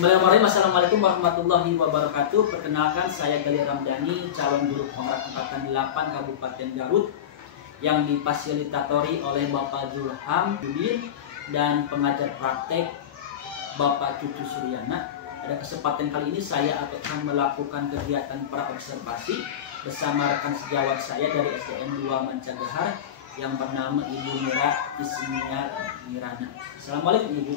Bismillahirrahmanirrahim. Assalamualaikum warahmatullahi wabarakatuh. Perkenalkan, saya Gali Ramdhani, calon guru penggerak angkatan 8 Kabupaten Garut, yang difasilitatori oleh Bapak Zulham Budin dan pengajar praktek Bapak Cucu Suryana. Pada kesempatan kali ini saya akan melakukan kegiatan praobservasi bersama rekan sejawat saya dari SDN 2 Mancagahar yang bernama Ibu Mira Ismia Mirana. Assalamualaikum Ibu.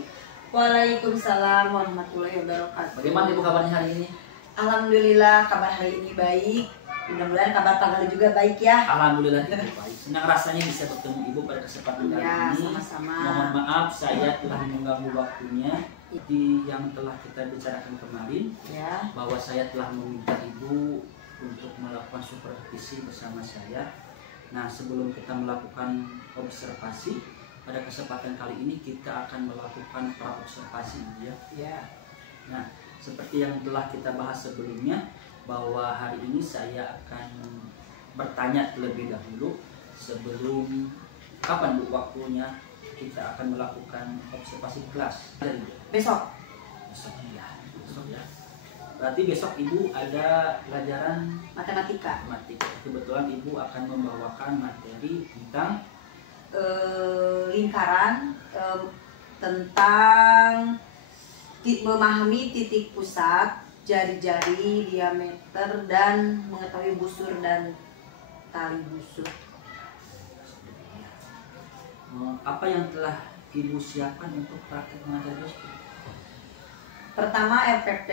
Waalaikumsalam warahmatullahi wabarakatuh. Bagaimana Ibu kabarnya hari ini? Alhamdulillah kabar hari ini baik. Mudah-mudahan kabar tanggal juga baik ya. Alhamdulillah baik. Senang rasanya bisa bertemu Ibu pada kesempatan kali Ya, ini. sama-sama. Mohon maaf saya telah mengganggu waktunya di yang telah kita bicarakan kemarin, Ya. bahwa saya telah meminta Ibu untuk melakukan supervisi bersama saya. Nah, sebelum kita melakukan observasi, pada kesempatan kali ini kita akan melakukan praobservasi ya. Ya. Nah, seperti yang telah kita bahas sebelumnya, bahwa hari ini saya akan bertanya terlebih dahulu sebelum kapan Bu waktunya kita akan melakukan observasi kelas. Besok. Besok ya. Besok ya. Berarti besok Ibu ada pelajaran Matematika. matematika. Kebetulan Ibu akan membawakan materi tentang Lingkaran, tentang memahami titik pusat, jari-jari, diameter, dan mengetahui busur dan tali busur. apa yang telah Ibu siapkan untuk praktek mengajar besok? Pertama RPP,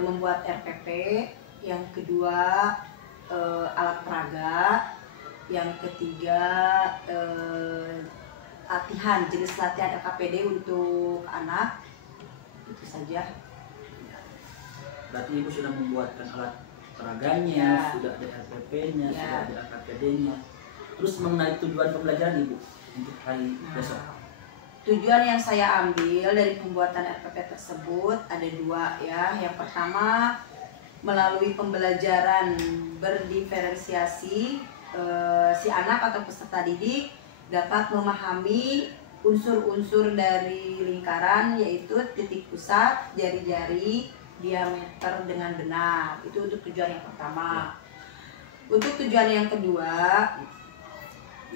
membuat RPP. Yang kedua alat peraga. Yang ketiga latihan, jenis latihan LKPD untuk anak. Itu saja. Berarti Ibu sudah membuatkan alat peraganya, Ya. sudah ada RPP-nya, Ya. sudah ada LKPD-nya. Terus mengenai tujuan pembelajaran Ibu untuk hari besok? Tujuan yang saya ambil dari pembuatan RPP tersebut ada dua ya. Yang pertama, melalui pembelajaran berdiferensiasi, si anak atau peserta didik dapat memahami unsur-unsur dari lingkaran, yaitu titik pusat, jari-jari, diameter dengan benar. Itu untuk tujuan yang pertama. Untuk tujuan yang kedua,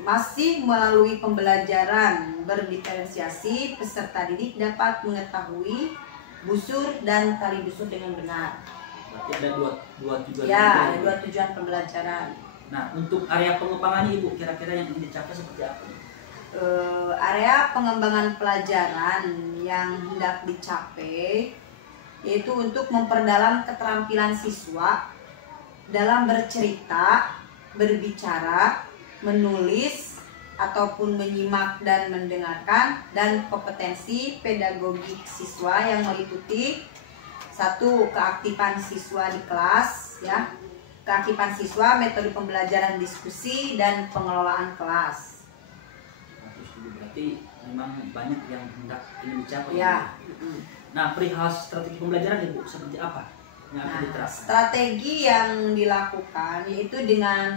masih melalui pembelajaran berdiferensiasi, peserta didik dapat mengetahui busur dan tali busur dengan benar. Berarti ada dua tujuan. Ya, juga, ada Ibu. dua tujuan pembelajaran. Nah, untuk area pengembangannya Ibu, kira-kira yang ingin dicapai seperti apa? Area pengembangan pelajaran yang hendak dicapai yaitu untuk memperdalam keterampilan siswa dalam bercerita, berbicara, menulis, ataupun menyimak dan mendengarkan, dan kompetensi pedagogik siswa yang meliputi satu, keaktifan siswa di kelas ya, keaktifan siswa, metode pembelajaran diskusi, dan pengelolaan kelas. Nah, terus Ibu, berarti memang banyak yang hendak ingin dicapai. Ya. Nah, perihal strategi pembelajaran Ibu seperti apa yang akan Nah, diterapkan? strategi yang dilakukan yaitu dengan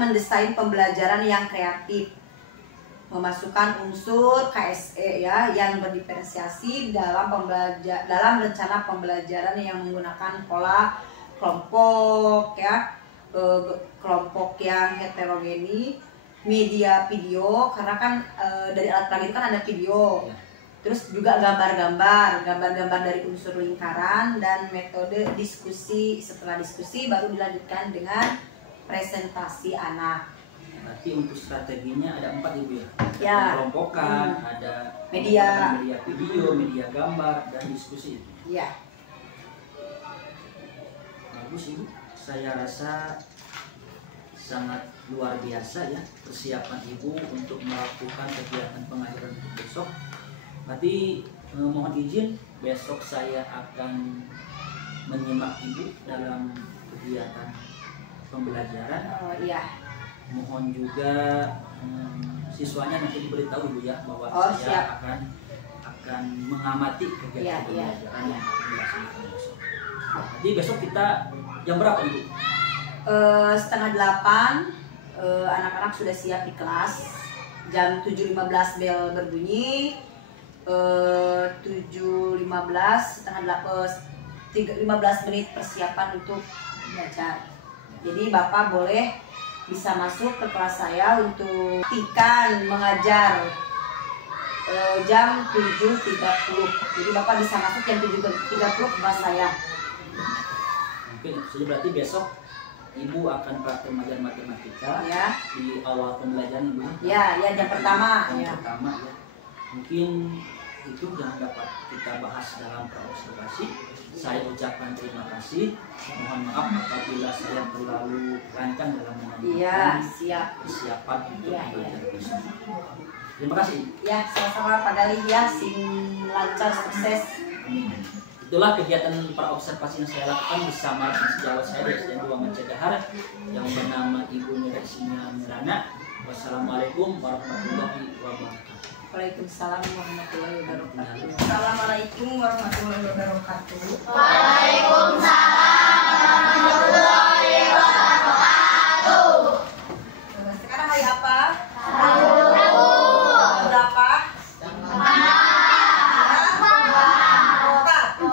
mendesain pembelajaran yang kreatif, memasukkan unsur KSE ya yang berdiferensiasi dalam rencana pembelajaran yang menggunakan pola kelompok ya, kelompok yang heterogeni, media video karena kan dari alat peraga itu kan ada video. Ya. Terus juga gambar-gambar dari unsur lingkaran, dan metode diskusi. Setelah diskusi baru dilanjutkan dengan presentasi anak. Berarti untuk strateginya ada 4 Ibu ya? Ya. Kelompokan, ada Media video, media gambar, dan diskusi. Ya. Bagus Ibu, saya rasa sangat luar biasa ya persiapan Ibu untuk melakukan kegiatan pengajaran untuk besok. Berarti mohon izin besok saya akan menyimak Ibu dalam kegiatan pembelajaran. Iya. Mohon juga siswanya nanti diberitahu Ibu ya bahwa siap. saya akan mengamati kegiatan Iya, pembelajaran yang akan dilaksanakan besok. Jadi besok kita jam berapa Ibu? 7:30 anak-anak sudah siap di kelas. Jam 7.15 bel berbunyi. 7.15 setengah 15 menit persiapan untuk belajar. Jadi Bapak boleh bisa masuk ke kelas saya untuk ikan mengajar jam 7.30. Jadi Bapak bisa masuk jam 7.30 ke kelas saya. Mungkin itu saja, berarti besok Ibu akan praktek mengajar matematika Ya. di awal pembelajaran Ibu. Ya, jam pertama. Yang pertama ya. Mungkin itu yang dapat kita bahas dalam praobservasi. Saya ucapkan terima kasih. Mohon maaf apabila saya terlalu rancang dalam menyampaikan persiapan untuk belajar besok. Terima kasih. Ya, sama-sama Pak Galih ya, lancar sukses. Itulah kegiatan praobservasi yang saya lakukan bersama rekan sejawat saya dari SD 2 Mencedahar yang bernama Ibu Mireksina Mirana. Wassalamualaikum warahmatullahi wabarakatuh. Waalaikumsalam warahmatullahi wabarakatuh. Assalamualaikum warahmatullahi wabarakatuh. Waalaikumsalam warahmatullahi wabarakatuh. Sekarang hari apa? Rabu. Berapa? 4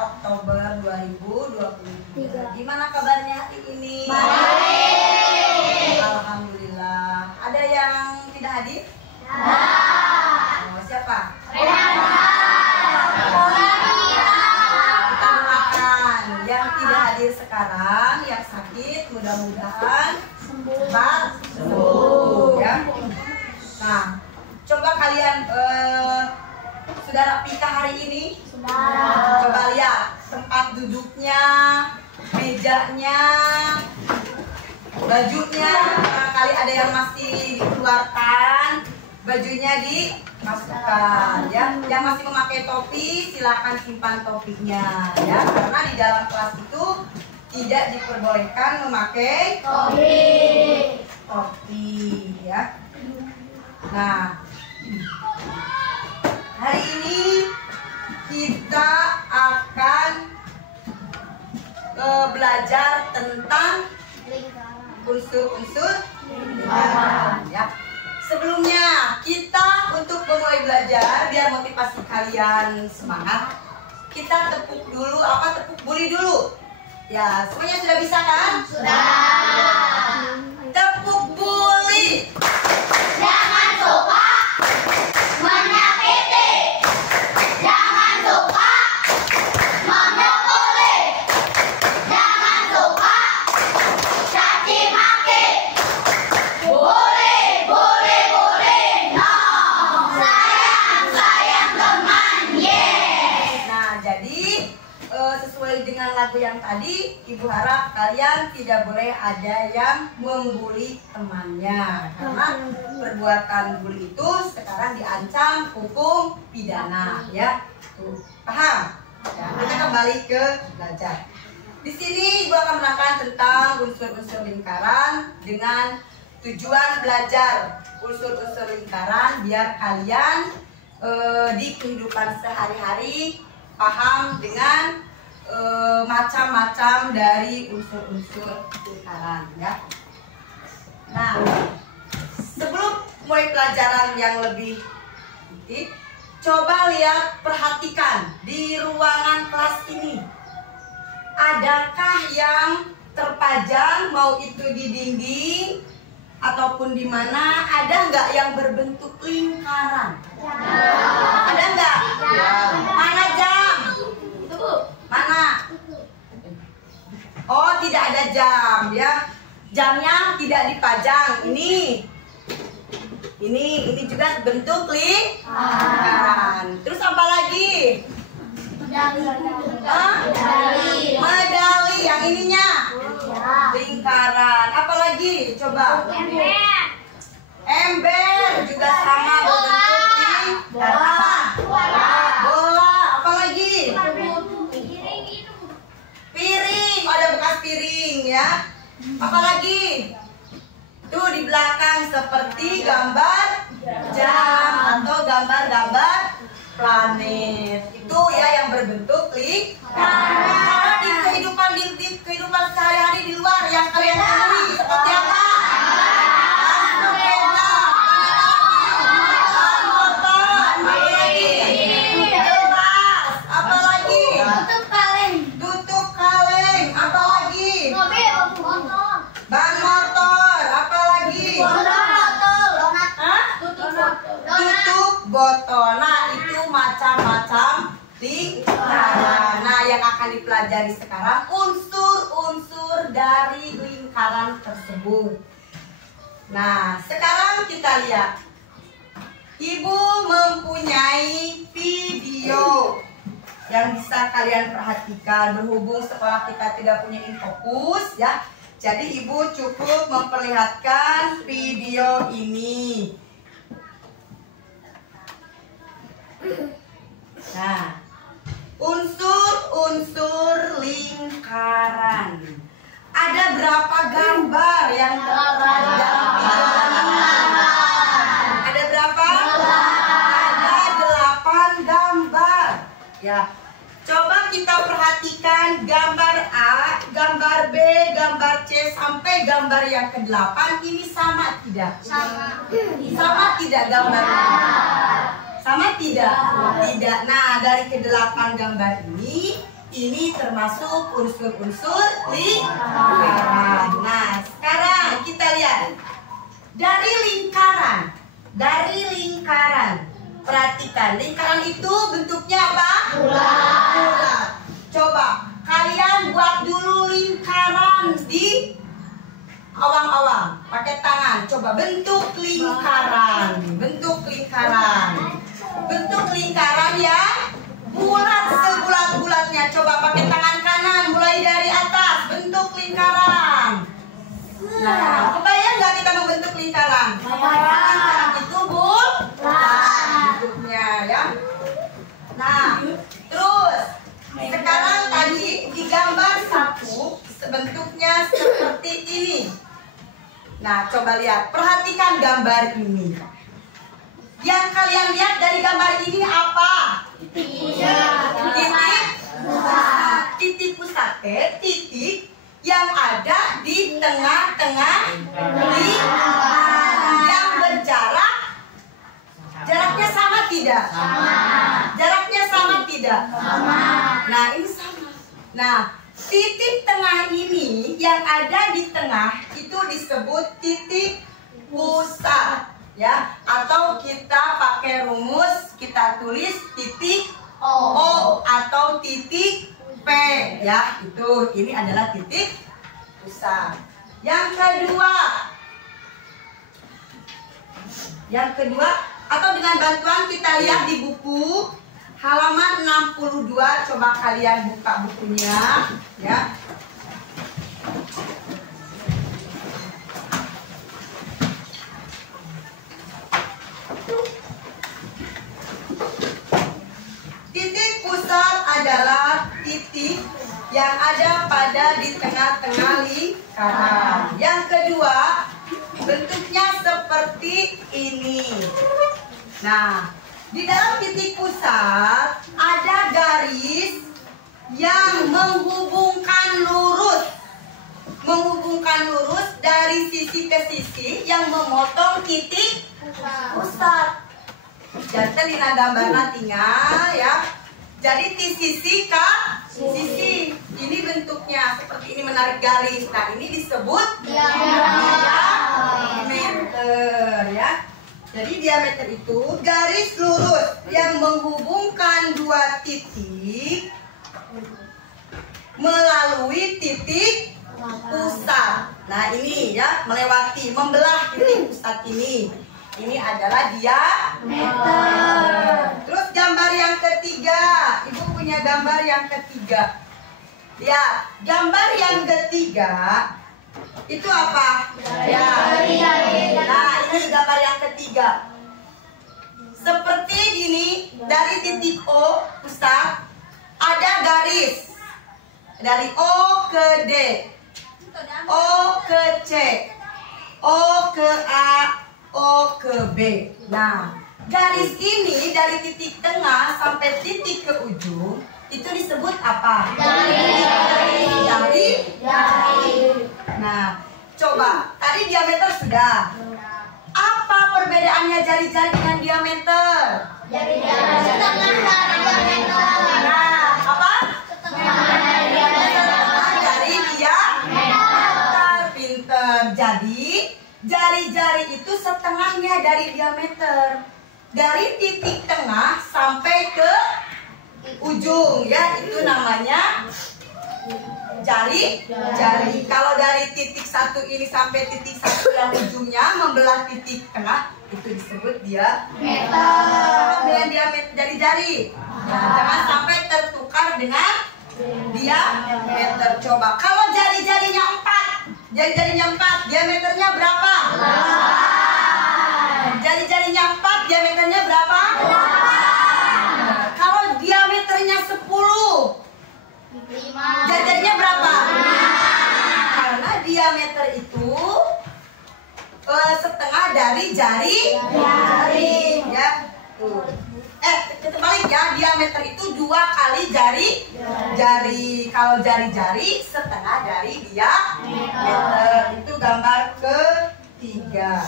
Oktober 2023. Gimana kabarnya hari ini? Baik. Alhamdulillah. Ada yang tidak hadir? Siapa? Kita doakan yang tidak hadir sekarang, yang sakit mudah-mudahan sembuh ya. Nah, coba kalian sudah rapikah hari ini? Sudah. Coba lihat tempat duduknya, mejanya, bajunya. Barangkali ada yang masih dikeluarkan, bajunya dimasukkan ya. Yang masih memakai topi silakan simpan topinya ya, karena di dalam kelas itu tidak diperbolehkan memakai topi ya. Nah, hari ini kita akan belajar tentang unsur-unsur lingkaran ya. Sebelumnya kita untuk memulai belajar biar motivasi kalian semangat, kita tepuk dulu, tepuk buli dulu. Ya, semuanya sudah bisa kan? Sudah. Tepuk buli. Jangan suka menyakiti. Jangan suka memukuli. Jangan suka caci maki. Boleh, no. Sayang teman, yes. Nah, jadi sesuai dengan lagu yang tadi, Ibu harap kalian tidak boleh ada yang membuli temannya, karena perbuatan bully itu sekarang diancam hukum pidana ya. Tuh, paham? Ya, kita kembali ke belajar. Di sini Ibu akan menerangkan tentang unsur-unsur lingkaran dengan tujuan belajar unsur-unsur lingkaran biar kalian di kehidupan sehari-hari paham dengan macam-macam dari unsur-unsur lingkaran ya. Nah, sebelum mulai pelajaran yang lebih inti, coba lihat, perhatikan di ruangan kelas ini. Adakah yang terpajang, mau itu di dinding ataupun di mana, ada nggak yang berbentuk lingkaran? Ada nggak? Mana jam? Mana? Oh, tidak ada jam ya. Jamnya tidak dipajang. Ini juga bentuk lingkaran. Terus apa lagi? Medali. Yang ininya lingkaran. Apa lagi? Coba. Ember juga sama berbentuk lingkaran. Bola. Apa lagi? Piring. Ada bekas piring ya. Apa lagi? Tuh di belakang seperti gambar jam atau gambar-gambar planet. Itu ya yang berbentuk lingkaran. Karena di kehidupan sehari-hari di luar yang kalian temui seperti apa? Lampu, motor, apa lagi? akan dipelajari sekarang unsur-unsur dari lingkaran tersebut. Nah, sekarang kita lihat. Ibu mempunyai video yang bisa kalian perhatikan. Berhubung sekolah kita tidak punya infokus ya, jadi ibu cukup memperlihatkan video ini. Nah, unsur-unsur lingkaran. Ada berapa gambar yang terdapat dalam video ini? Ada berapa? Ada 8 gambar. Ya, coba kita perhatikan gambar A, gambar B, gambar C sampai gambar yang ke-8 ini sama tidak? Sama. Sama tidak gambarnya? Sama tidak? Tidak. Nah, dari ke-8 gambar ini termasuk unsur-unsur lingkaran. Nah, sekarang kita lihat dari lingkaran. Perhatikan, lingkaran itu bentuknya apa? Bulat. Coba kalian buat dulu lingkaran di awang-awang pakai tangan. Coba bentuk lingkaran. Bentuk lingkaran yang bulat sebulat-bulatnya. Coba pakai tangan kanan mulai dari atas. Bentuk lingkaran. Nah, kebayang nggak kita membentuk lingkaran? Lingkaran itu bulat bentuknya ya. Nah, terus sekarang tadi di gambar 1 bentuknya seperti ini. Nah, coba lihat, perhatikan gambar ini. Yang kalian lihat dari gambar ini apa? Titik pusat. Titik yang ada di tengah-tengah lingkaran yang berjarak. Jaraknya sama tidak? Jaraknya sama tidak? Nah, ini sama. Nah, titik tengah ini yang ada di tengah itu disebut titik pusat ya, atau kita pakai rumus kita tulis titik O atau titik P ya. Itu ini adalah titik pusat. Yang kedua atau dengan bantuan kita lihat di buku halaman 62. Coba kalian buka bukunya ya. Titik pusat adalah titik yang ada pada di tengah-tengah lingkaran. Yang kedua, bentuknya seperti ini. Nah, di dalam titik pusat ada garis yang menghubungkan lurus dari sisi ke sisi yang memotong titik pusat. Jadi lina gambar nantinya ya. Jadi di sisi ke sisi ini bentuknya seperti ini, menarik garis. Nah, ini disebut diameter ya. Jadi diameter itu garis lurus yang menghubungkan dua titik melalui titik pusat. Nah, ini ya, melewati, membelah titik pusat ini. Ini adalah diameter. Terus gambar yang ketiga, Ibu punya gambar yang ketiga. Ya, gambar yang ketiga itu apa? Ya. Nah, ini gambar yang ketiga. Seperti gini, dari titik O pusat ada garis dari O ke D, O ke C, O ke A, O ke B. Nah, garis ini dari titik tengah sampai titik ke ujung itu disebut apa? Jari. Nah, coba tadi diameter sudah. Apa perbedaannya jari-jari dengan diameter? Nah, apa? Dari diameter. Pinter. Jadi jari-jari itu setengahnya dari diameter. Dari titik tengah sampai ke ujung ya, itu namanya jari. Kalau dari titik satu ini sampai titik satu yang ujungnya membelah titik tengah, itu disebut diameter. Dengan diameter jari-jari. Nah, jangan sampai tertukar dengan diameter. Coba kalau jari-jarinya 4, diameternya berapa? 8. Jari-jarinya 4, diameternya berapa? 8. Kalau diameternya 10, jari-jarinya berapa? 5. Karena diameter itu setengah dari jari ya. Terbalik ya, diameter itu 2 kali jari. Kalau jari-jari setengah dari diameter. Itu gambar ketiga.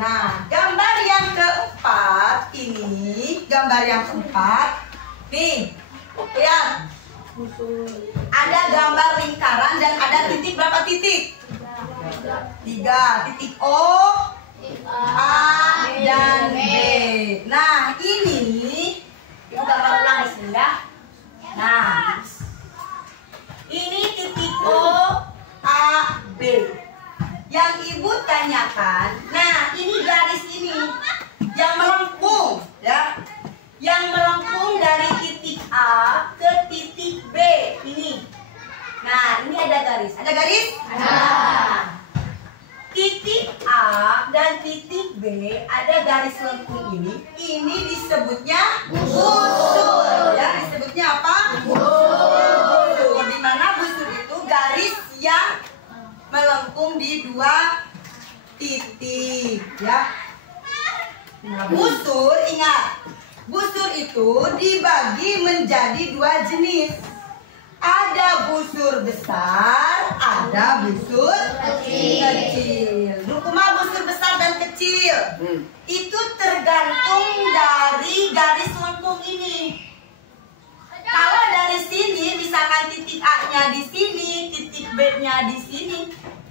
Nah, gambar yang keempat ini, nih, lihat. Ada gambar lingkaran dan ada titik, berapa titik? 3. Titik O, A, dan B. Nah, ini ibu gambar ulang di sini ya. Nah, ini titik O, A, B. Yang ibu tanyakan, nah ini garis ini yang melengkung ya, yang melengkung dari titik A ke titik B ini. Nah, ini ada garis. Ada garis? Ada. Titik A dan titik B ada garis lengkung ini. Ini disebutnya busur. Ya, disebutnya apa? Busur. Di mana busur itu garis yang melengkung di 2 titik. Ya. Nah, busur, ingat. Busur itu dibagi menjadi 2 jenis. Ada busur besar, ada busur kecil. Hukumnya busur besar dan kecil itu tergantung dari garis lengkung ini. Kalau dari sini, misalkan titik A-nya di sini, titik B-nya di sini,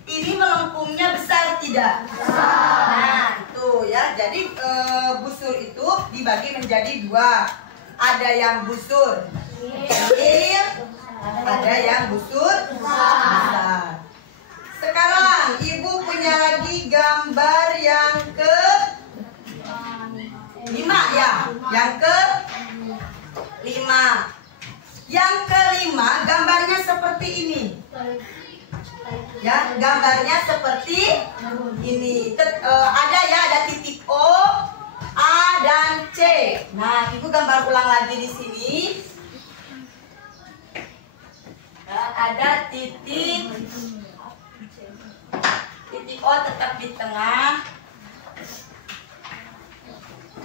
ini melengkungnya besar tidak? Besar. Nah, itu ya. Jadi busur itu dibagi menjadi 2. Ada yang busur kecil, ada yang busur besar. Sekarang ibu punya lagi gambar yang ke-5 ya. Yang ke-5. Yang ke-5 gambarnya seperti ini. Ya, gambarnya seperti ini. Ada titik O, A, dan C. Nah, ibu gambar ulang lagi di sini. Ada titik O tetap di tengah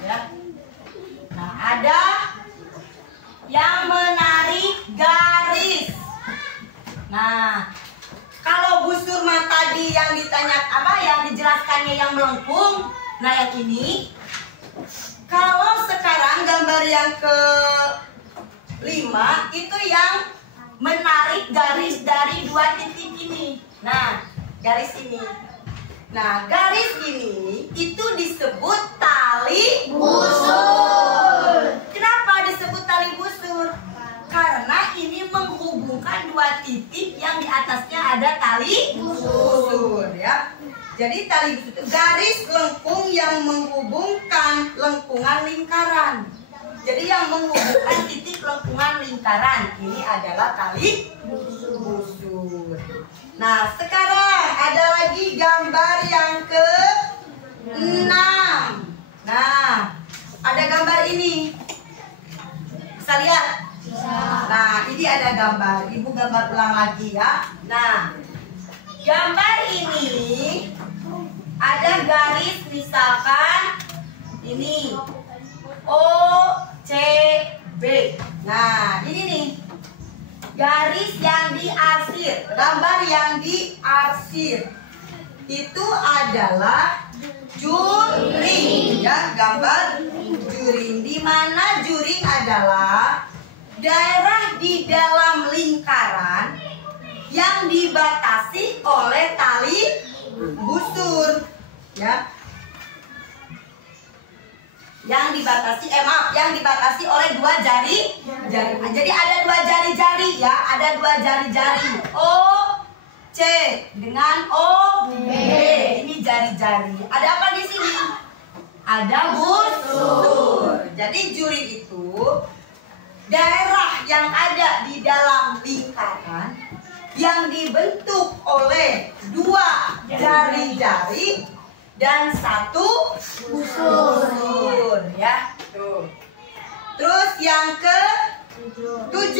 ya. Nah, ada yang menarik garis. Nah, kalau busur mah tadi yang ditanya yang dijelaskannya yang melengkung, nah yang ini. Kalau sekarang gambar yang ke-5 itu yang menarik garis dari 2 titik ini. Nah, garis ini. Nah, garis ini itu disebut tali busur. Kenapa disebut tali busur? Karena ini menghubungkan 2 titik yang di atasnya ada tali busur ya. Jadi tali busur itu garis lengkung yang menghubungkan lengkungan lingkaran. Jadi yang menghubungkan titik lengkungan lingkaran ini adalah tali busur. Nah, sekarang ada lagi gambar yang ke-6. Nah, ada gambar ini. Bisa lihat? Nah, ini ada gambar. Ibu gambar ulang lagi ya. Nah, gambar ini ada garis misalkan ini O, C, B. Nah, ini nih garis yang diarsir, gambar yang diarsir itu adalah juring ya, gambar juring. Di mana juring adalah daerah di dalam lingkaran yang dibatasi oleh tali busur ya. Yang dibatasi oleh 2 jari jari. Jadi ada dua jari-jari ya, ada dua jari-jari. O C dengan O B. Ini jari-jari. Ada apa di sini? Ada busur. Jadi juri itu daerah yang ada di dalam lingkaran yang dibentuk oleh dua jari-jari dan satu busur ya. Tuh. Terus yang ke-7.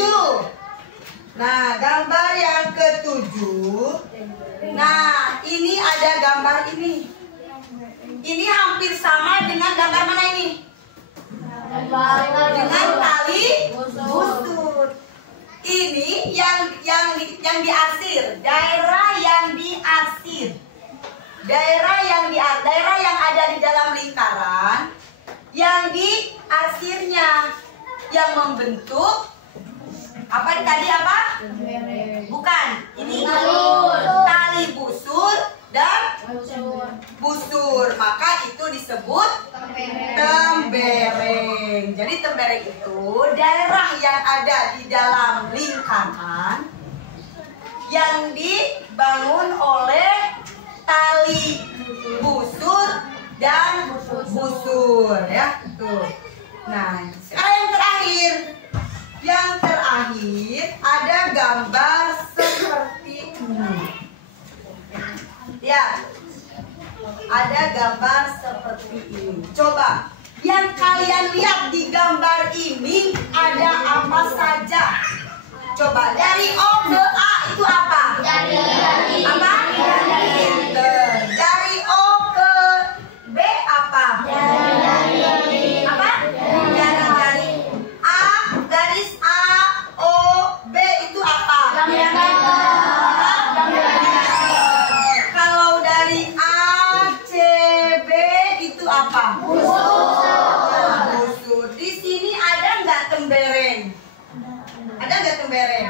Nah, gambar yang ke-7. Nah, ini ada gambar ini. Ini hampir sama dengan gambar mana ini? Dengan tali busur. Ini yang diarsir, daerah yang diarsir. Daerah yang ada di dalam lingkaran yang diarsirnya yang membentuk apa tadi apa? Bukan, ini tali busur dan busur, maka itu disebut tembereng. Jadi tembereng itu daerah yang ada di dalam lingkaran yang dibangun oleh tali busur dan busur ya. Tuh. Nah, sekarang yang terakhir ada gambar seperti ini. Ya, ada gambar seperti ini. Coba, yang kalian lihat di gambar ini ada apa saja? Coba, dari O ke A itu apa? Jari-jari. Apa? Jari-jari. Dari O ke B apa? Jari-jari. Apa? Jari-jari. A, garis A, O, B itu apa? Kalau dari A, C, B itu apa? Busur. Di sini ada nggak tembereng? Ada nggak tembereng?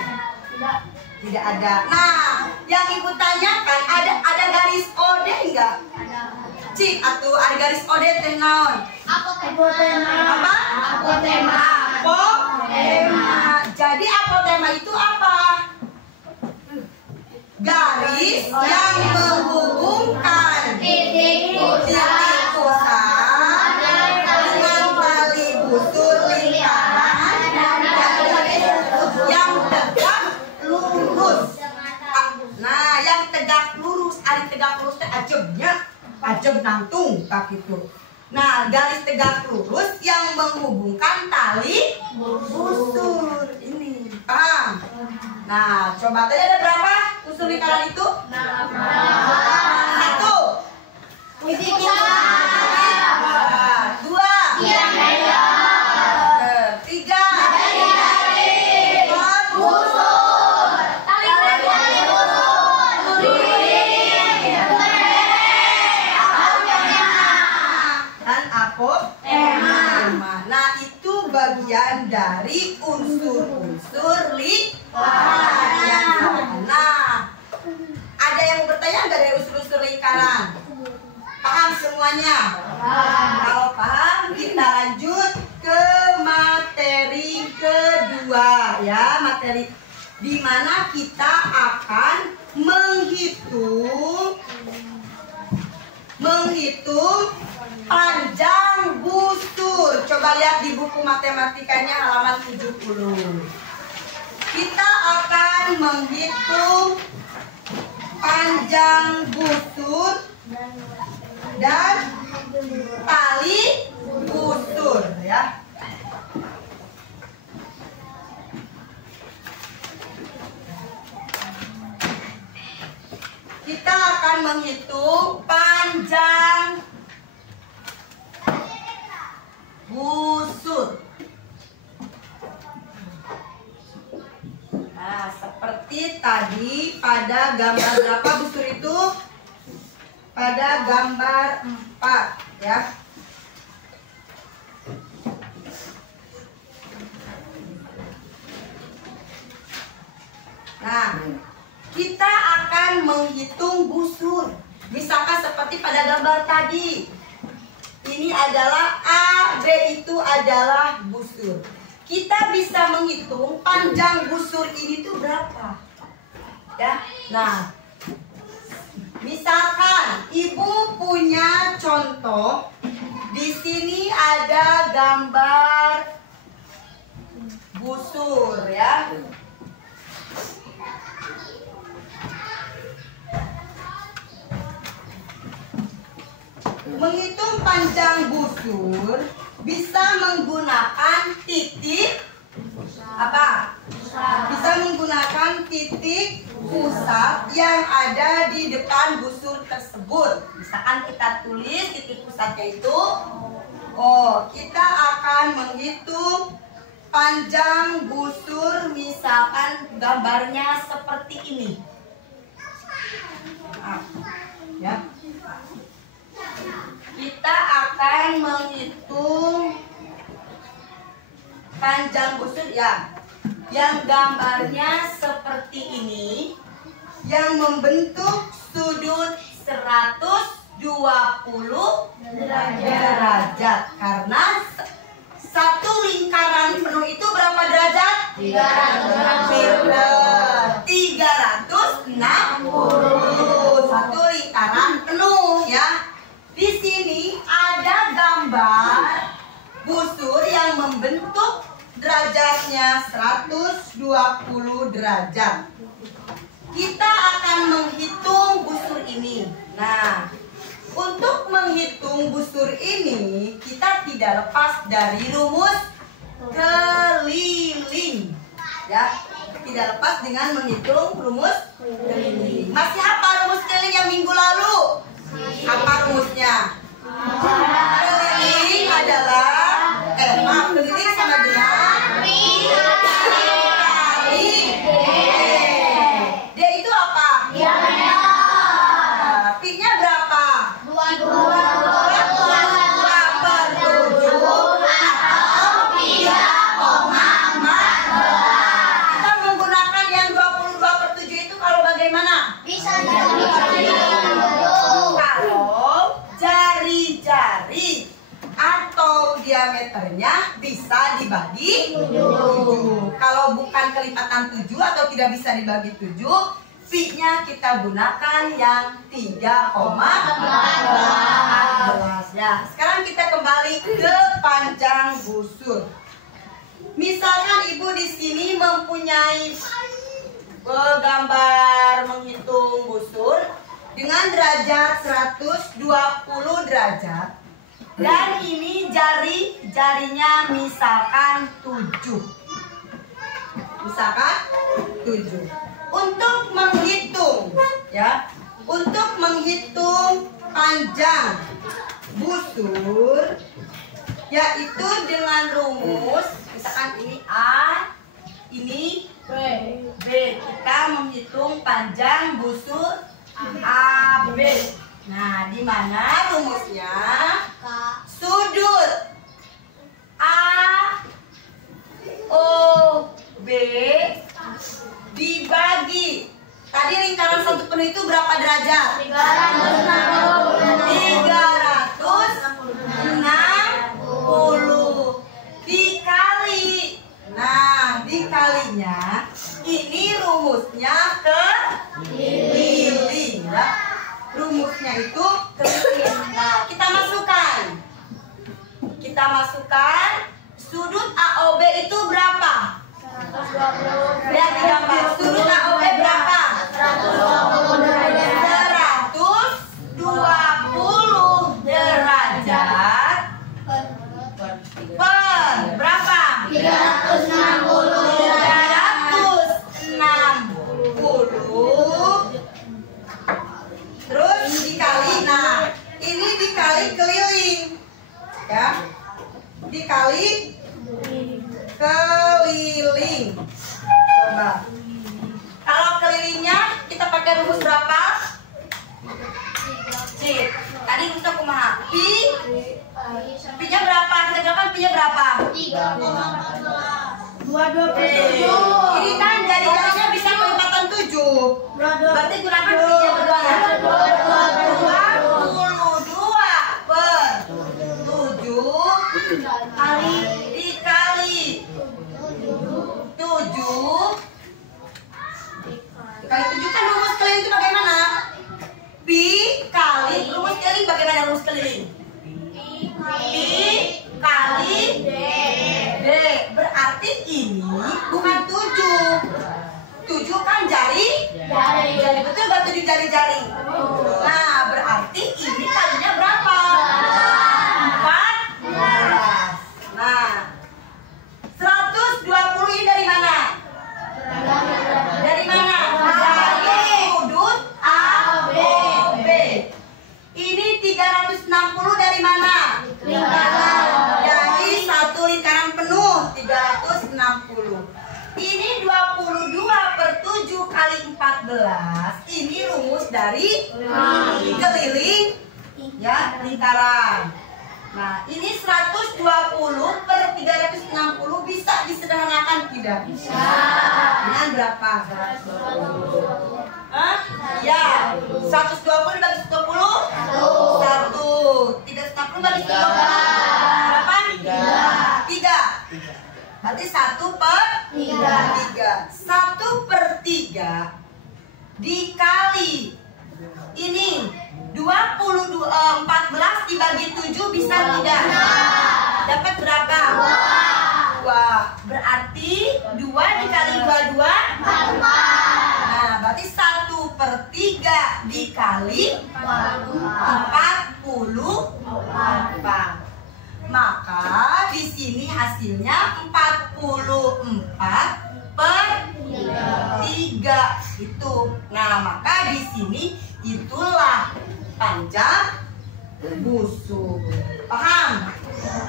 Tidak ada. Nah, yang ibu tanyakan ada garis OD nggak? Cik, atau ada garis OD teh naon? Apotema. Apa? Apotema. Apotema. Jadi apotema itu apa? Garis yang menghubungkan titik pusat dengan tali busur lingkaran yang tegak lurus. Nah, yang tegak lurus, ada tegak lurus teh ajeb nangtung tak itu. Nah, garis tegak lurus yang menghubungkan tali busur ini. Paham? Nah, coba tadi ada berapa unsur lingkaran itu? 1. Titik pusat. 2. 3. Nah, itu bagian dari unsur-unsur lingkaran. Nah, ada yang bertanya nggak dari unsur-unsur lingkaran? Paham semuanya? Kalau paham, kita lanjut ke materi kedua ya, materi di mana kita akan menghitung panjang busur. Coba lihat di buku matematikanya halaman 70. Kita akan menghitung panjang busur dan tali busur ya. Kita akan menghitung panjang busur. Nah, seperti tadi pada gambar berapa busur itu? Pada gambar 4 ya. Nah, kita akan menghitung busur. Misalkan seperti pada gambar tadi. Ini adalah A, B itu adalah busur. kita bisa menghitung panjang busur ini tuh berapa. Ya. Nah, misalkan ibu punya contoh, di sini ada gambar busur ya. Menghitung panjang busur bisa menggunakan titik apa? Bisa menggunakan titik pusat yang ada di depan busur tersebut. Misalkan kita tulis titik pusatnya itu, kita akan menghitung panjang busur, misalkan gambarnya seperti ini. Ya. Kita akan menghitung panjang busur ya, yang gambarnya seperti ini, yang membentuk sudut 120 derajat. Karena satu lingkaran penuh itu berapa derajat? 360. Satu lingkaran penuh ya. Di sini ada gambar busur yang membentuk derajatnya 120 derajat. Kita akan menghitung busur ini. Nah, untuk menghitung busur ini kita tidak lepas dari rumus keliling. Ya, tidak lepas dengan menghitung rumus keliling. Masih apa rumus keliling yang minggu lalu? Apa rumusnya? Keliling adalah keliling sama dengan kali D. D itu apa? Pi-nya berapa? 2 per 7 atau 3,4. Kita menggunakan yang 22 per 7 itu kalau bagaimana? Bisa dibagi. Jari-jari atau diameternya bisa dibagi 7. Kalau bukan kelipatan 7 atau tidak bisa dibagi 7, pi-nya kita gunakan yang 3,14 ya. Sekarang kita kembali ke panjang busur. Misalkan ibu di sini mempunyai gambar menghitung busur dengan derajat 120 derajat, dan ini jarinya misalkan 7. Misalkan 7. Untuk menghitung ya, untuk menghitung panjang busur yaitu dengan rumus, misalkan ini A, ini B. Kita menghitung panjang busur AB. Nah, di mana rumusnya? Sudut AOB dibagi. Tadi lingkaran satu penuh itu berapa derajat? 360 dikali. Nah, dikalinya ini rumusnya keliling ya. Rumusnya itu keliling. Nah, kita masukkan sudut AOB itu berapa? 120. Lihat di gambar. Sudut AOB berapa? 120 derajat per berapa? 360. Terus dikali. Nah, ini dikali keliling ya. Dikali keliling. Coba. Kalau kelilingnya kita pakai rumus berapa? C. Tadi rumusnya kumaha? Pi-nya berapa? Kita bilang pi-nya berapa? 3,14. 22. Ini kan jari-jarinya bisa kelipatan 7. Berarti gunakan pi-nya berapa? 22 per 7 dikali kan jari? Jari. Betul gak 7 jari-jari? Nah, berarti ini kalinya berapa? 14. Nah, 120 ini dari mana? Dari mana? Dari sudut AB. Ini 360 dari mana? Dari satu lingkaran penuh 360. Ini 22/7 kali 14. Ini rumus dari keliling ya lingkaran. Nah, ini 120/360 bisa disederhanakan tidak? Bisa. Dengan berapa? 120. Hah? Ya. 120 bagi 20? 1. 360 bagi 20? Berapa? 3. Berarti 1/3. 1/3 dikali ini 14 dibagi 7 bisa tidak? Dapat berapa? 2. Berarti 2 dikali 22? 4. Nah, berarti 1/3 dikali 44. Maka di sini hasilnya 44/3 itu. Nah, maka di sini itulah panjang busur. Paham?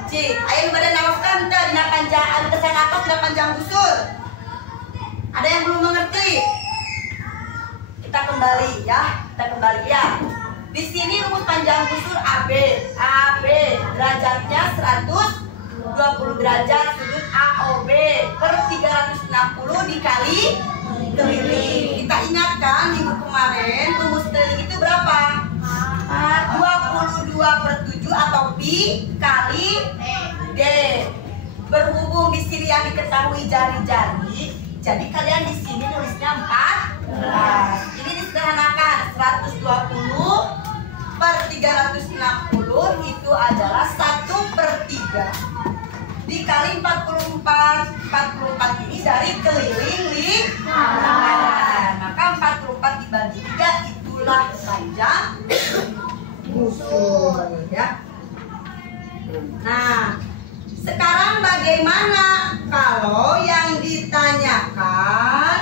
Cik, ayo pada nawaskan dina panjang kesan apa dina panjang busur. Ada yang belum mengerti? Kita kembali ya. Di sini rumus panjang busur AB derajatnya 120 derajat, sudut AOB per 360 dikali keliling. Kita ingatkan minggu kemarin rumus keliling itu berapa? 22/7 atau pi kali D. Berhubung di sini yang diketahui jari-jari, jadi kalian di sini nulisnya 14. Ini disederhanakan 120/360 itu adalah 1/3 dikali 44 ini dari keliling lingkaran. Maka 44 dibagi 3 itulah panjang busur ya. Nah, sekarang bagaimana kalau yang ditanyakan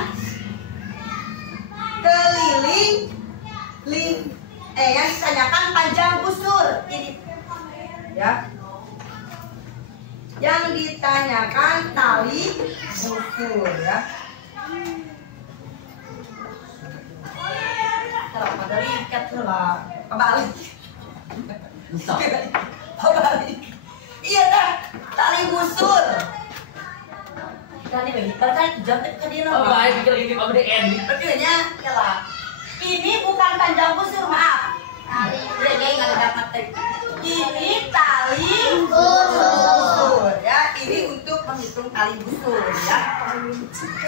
keliling yang ditanyakan panjang busur ini ya, yang ditanyakan tali busur ya. Kalau pada ikat lah kebalik. Kebalik. Iya dah, tali busur. Tadi bagi kan jatuh ke dia. Oh, baik pikir ini kamu di end. Akhirnya ya lah. Ini bukan panjang busur, maaf. Jadi nggak ada materi. Ini tali busur ya. Ini untuk menghitung tali busur ya.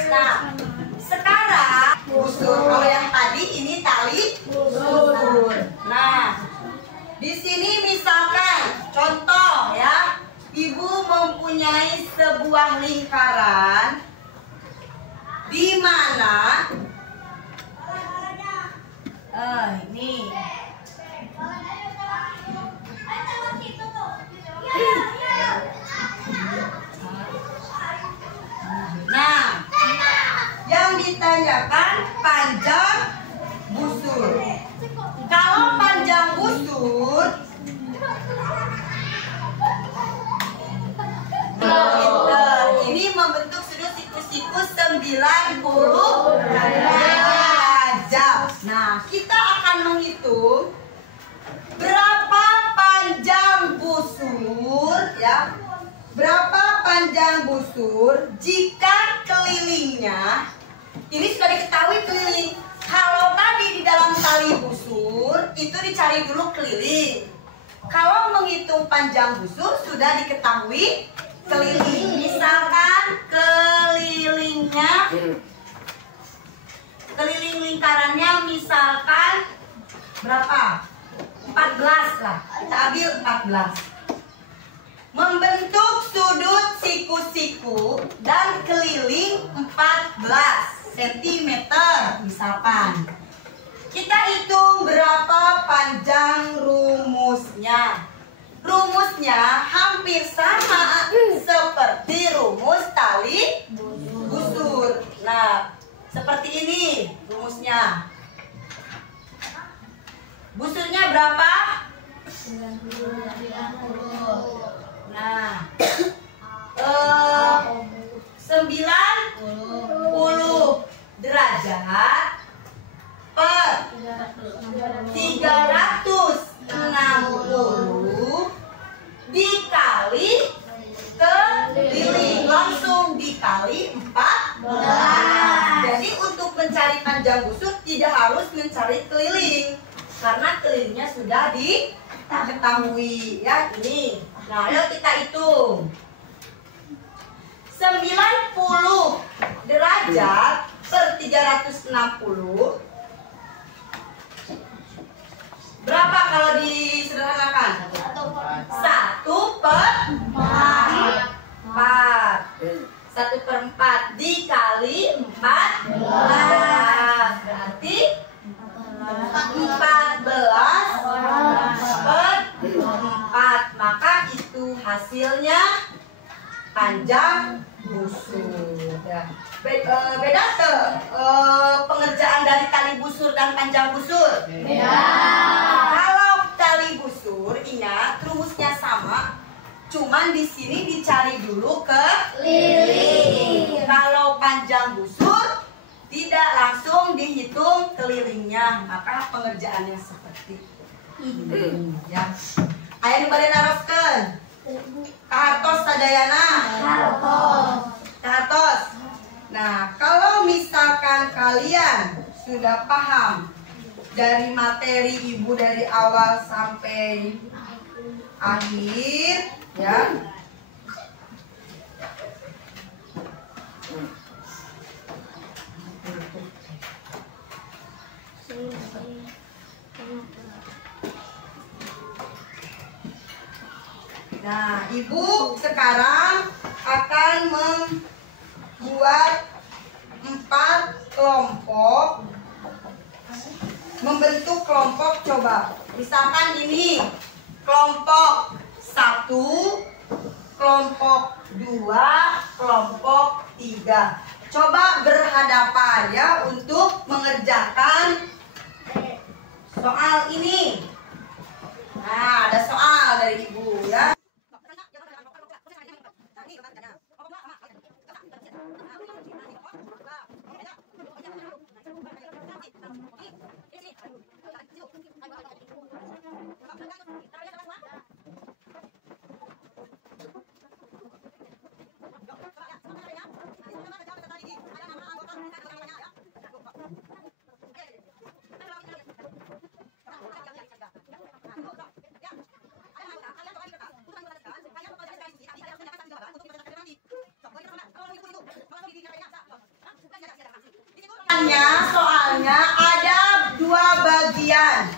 Nah, sekarang busur. Kalau yang tadi ini tali busur. Nah, di sini misalkan contoh ya, ibu mempunyai sebuah lingkaran di mana ini nah, yang ditanyakan panjang busur. Kalau panjang busur ini membentuk sudut siku-siku 90 derajat. Nah, kita akan menghitung berapa panjang busur ya. Berapa panjang busur jika kelilingnya ini sudah diketahui keliling. Kalau tadi di dalam tali busur itu dicari dulu keliling. Kalau menghitung panjang busur sudah diketahui keliling. Misalkan kelilingnya, keliling lingkarannya misalkan berapa? 14 lah. Kita ambil 14. Membentuk sudut siku-siku dan keliling 14. cm misalkan. Kita hitung berapa panjang rumusnya. Rumusnya hampir sama seperti rumus tali busur. Nah, seperti ini rumusnya. Busurnya berapa? 90. Nah, 90 derajat per 360 dikali keliling, langsung dikali 14. Jadi untuk mencari panjang busur tidak harus mencari keliling, karena kelilingnya sudah diketahui ya ini. Nah, ayo kita hitung. 90 derajat per 360 berapa kalau disederhanakan? 1 per 4 dikali 14 berarti 14 per 4, maka itu hasilnya panjang busur. Ya. Beda pengerjaan dari tali busur dan panjang busur? Beda. Kalau tali busur ingat rumusnya sama, cuman di sini dicari dulu keliling. Kalau panjang busur tidak langsung dihitung kelilingnya, maka pengerjaannya seperti ini. Ya. Ayo balik naroskeun. Kahartos sadayana. Kahartos. Nah, kalau misalkan kalian sudah paham dari materi ibu dari awal sampai akhir, ya. Nah, ibu sekarang akan membuat 4 kelompok, membentuk kelompok. Coba misalkan ini kelompok 1, kelompok 2, kelompok 3. Coba berhadapan ya untuk mengerjakan soal ini. Nah, ada soal dari ibu ya. Soalnya ada 2 bagian.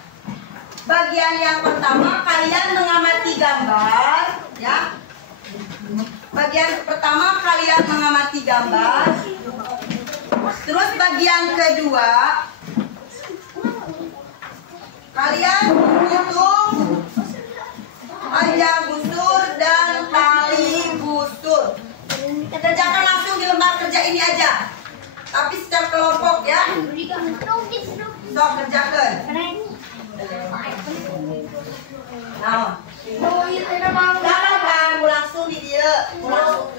Bagian yang pertama kalian mengamati gambar, ya. Bagian pertama kalian mengamati gambar. Terus bagian kedua kalian hitung panjang busur dan tali busur. Kerjakan langsung di lembar kerja ini aja, tapi secara kelompok ya. So, kerjakan. Nah, jangan langsung di dia, langsung.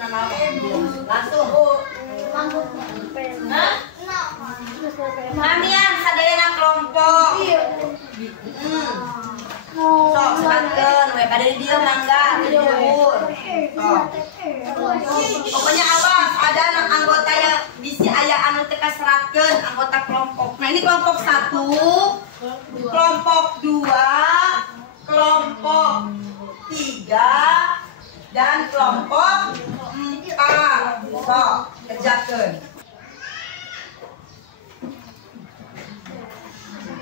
Mamian sadayana kelompok. So, sebatkeun we pada dia mangga diukur. Pokoknya awas ada anggota yang bisi aya anu teu kaseratkeun anggota kelompok. Nah, ini kelompok 1, kelompok 2, kelompok 3 dan kelompok 4. So, kerjakeun.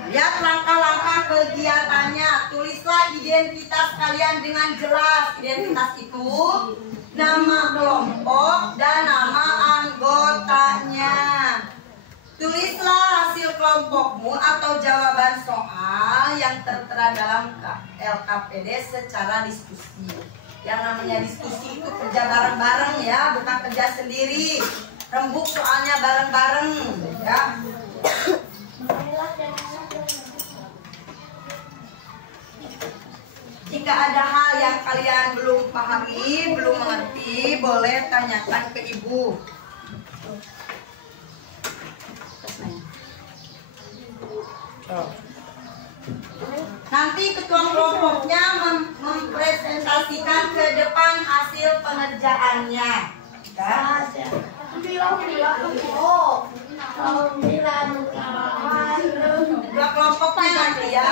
Lihat langkah-langkah kegiatannya. Tulislah identitas kalian dengan jelas. Identitas itu nama kelompok dan nama anggotanya. Tulislah hasil kelompokmu atau jawaban soal yang tertera dalam LKPD secara diskusi. Yang namanya diskusi itu kerja bareng-bareng ya, bukan kerja sendiri. Rembuk soalnya bareng-bareng ya. Jika ada hal yang kalian belum pahami, belum mengerti, boleh tanyakan ke ibu. Nanti ketua kelompoknya mempresentasikan ke depan hasil pengerjaannya. Ya. Ketua kelompoknya nanti ya.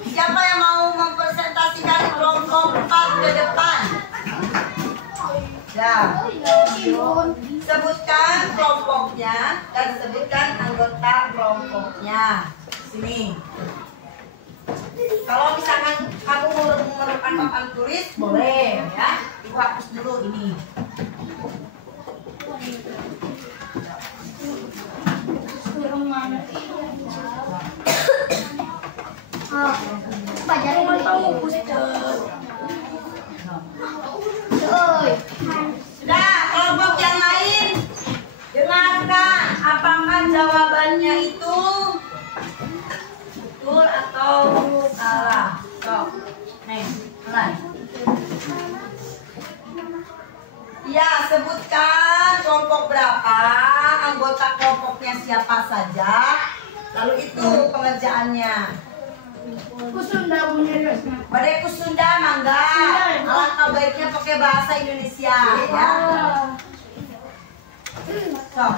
Siapa yang mau mempresentasikan kelompok 4 ke depan? Ya. Sebutkan kelompoknya dan sebutkan anggota kelompoknya. Sini. Kalau misalkan kamu memerlukan papan tulis, boleh ya. Ibu hapus dulu ini. Pajarin mau tahu Sudah, kelompok yang lain dengarkan apakah jawabannya itu betul atau salah. Sok, nih, mulai. Ya, sebutkan kelompok berapa, anggota kelompoknya siapa saja, lalu itu pengerjaannya. Kusunda punya Pada Kusunda mangga, alangkah baiknya pakai bahasa Indonesia ya. So.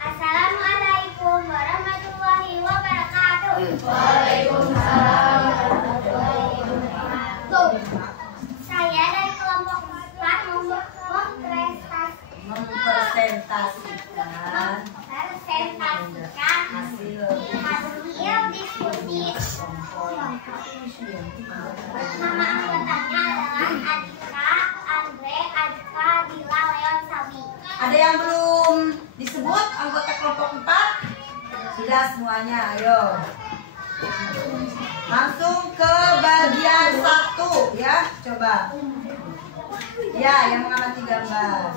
Assalamualaikum warahmatullahi wabarakatuh. Waalaikumsalam. Saya dari kelompok 4 mempresentasikan hasil diskusi. Nama anggotanya adalah Adika, Andre, Adika, Dila, Leon, Sabi. Ada yang belum disebut anggota kelompok 4? Sudah semuanya, ayo. Langsung ke bagian 1 ya, coba. Ya, yang mengamati gambar.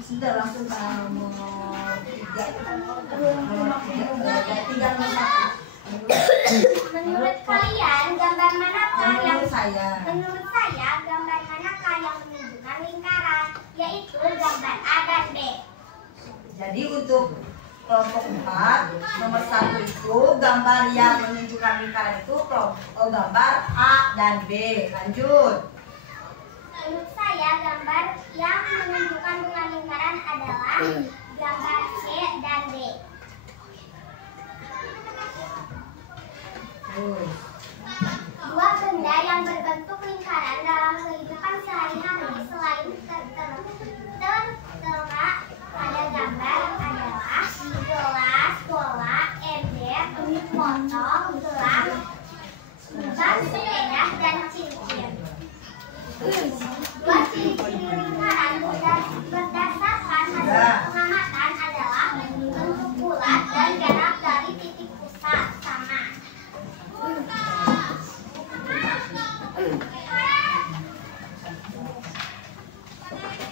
Sudah langsung ke nomor 3. Nomor 3 nomor 1. Menurut kalian, gambar manakah yang Menurut saya. Menurut saya, gambar manakah yang menunjukkan lingkaran? Yaitu gambar A dan B. Jadi untuk kelompok 4, nomor 1 itu gambar yang menunjukkan lingkaran itu gambar A dan B. Lanjut. Menurut saya, gambar yang menunjukkan bunga lingkaran adalah gambar C dan D. Dua benda yang berbentuk lingkaran dalam kehidupan sehari-hari selain tertera pada gambar adalah gelas, bola, ember, potong, gelang, ban sepeda, dan cincin. Dua ciri-ciri lingkaran berdasarkan hasil pengamatan adalah bentuk bulat dan jarak dari titik pusat sama.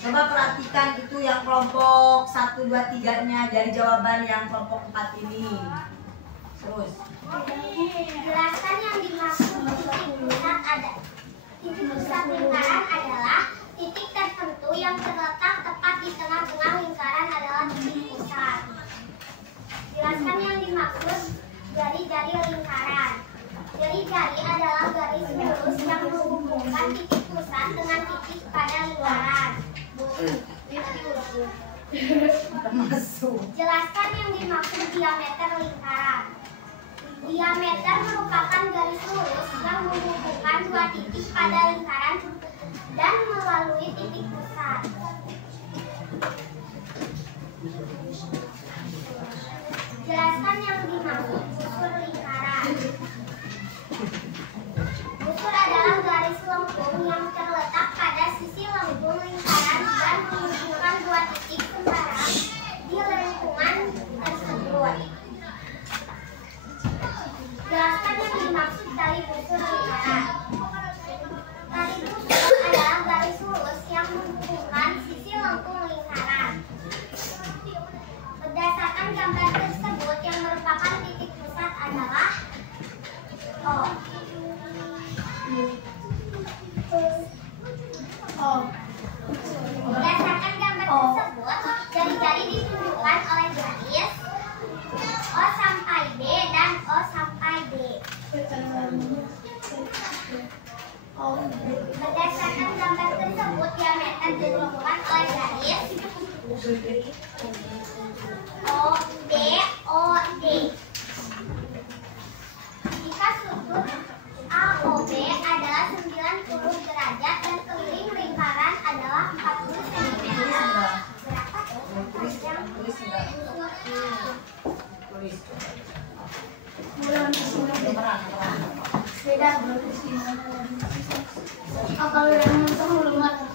Coba perhatikan itu yang kelompok 1, 2, 3-nya dari jawaban yang kelompok 4 ini. Terus. Jelaskan yang dimaksud titik pusat ada. Titik pusat lingkaran adalah titik tertentu yang terletak tepat di tengah-tengah lingkaran adalah titik pusat. Jelaskan yang dimaksud jari-jari lingkaran. Jari-jari adalah garis lurus yang menghubungkan titik pusat dengan titik pada lingkaran. Jelaskan yang dimaksud diameter lingkaran. Diameter merupakan garis lurus yang menghubungkan dua titik pada lingkaran dan melalui titik pusat. Jelaskan yang dimaksud busur lingkaran. Busur adalah garis lengkung yang terletak pada sisi lengkung lingkaran dan menghubungkan dua titik sembarang di lengkungan tersebut. Jelaskan yang dimaksud tali busur lingkaran. Tali busur adalah garis lurus yang menghubungkan sisi lengkung lingkaran. Berdasarkan gambar tersebut yang merupakan titik pusat adalah O. Berdasarkan gambar tersebut, jari-jari ditunjukkan oleh garis O sampai D dan O sampai D. Berdasarkan gambar tersebut, diameter ditunjukkan oleh garis O D. Jika sudut AOB adalah 90 derajat dan keliling lingkaran adalah 40 cm. Berapa panjang beda kalau yang nonton belum ada.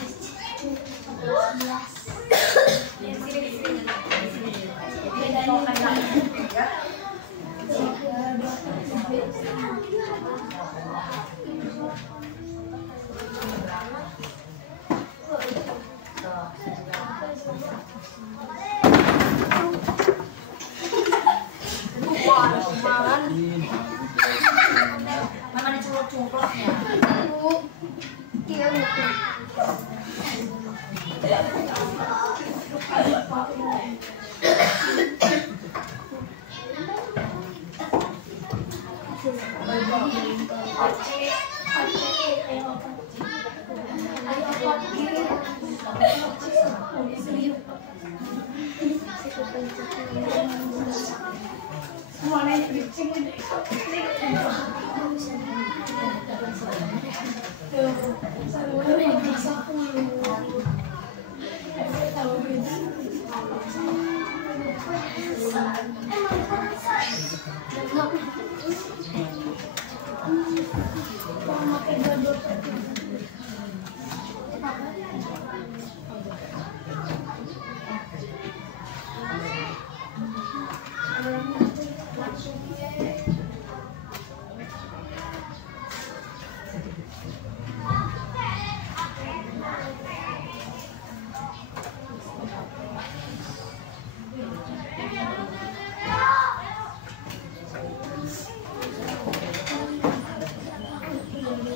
Mana diculuk-culuknya?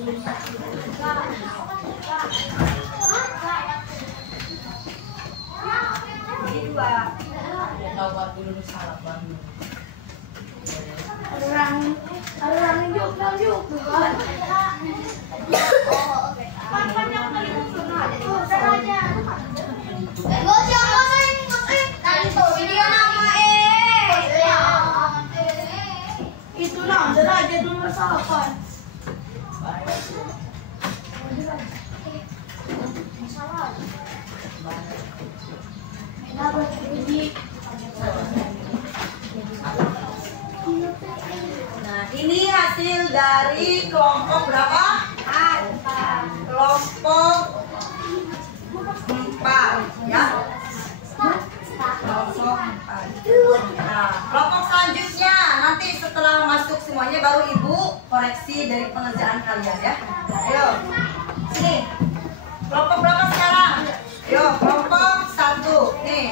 Itu nah, derajat nomor 8. Nah, ini hasil dari kelompok berapa? Kelompok 4, ya. Kelompok 4. Nah, kelompok selanjutnya nanti setelah masuk semuanya baru Ibu koreksi dari pengerjaan kalian ya. Ayo. Sini. Kelompok berapa sekarang? Ayo, kelompok 1. Nih.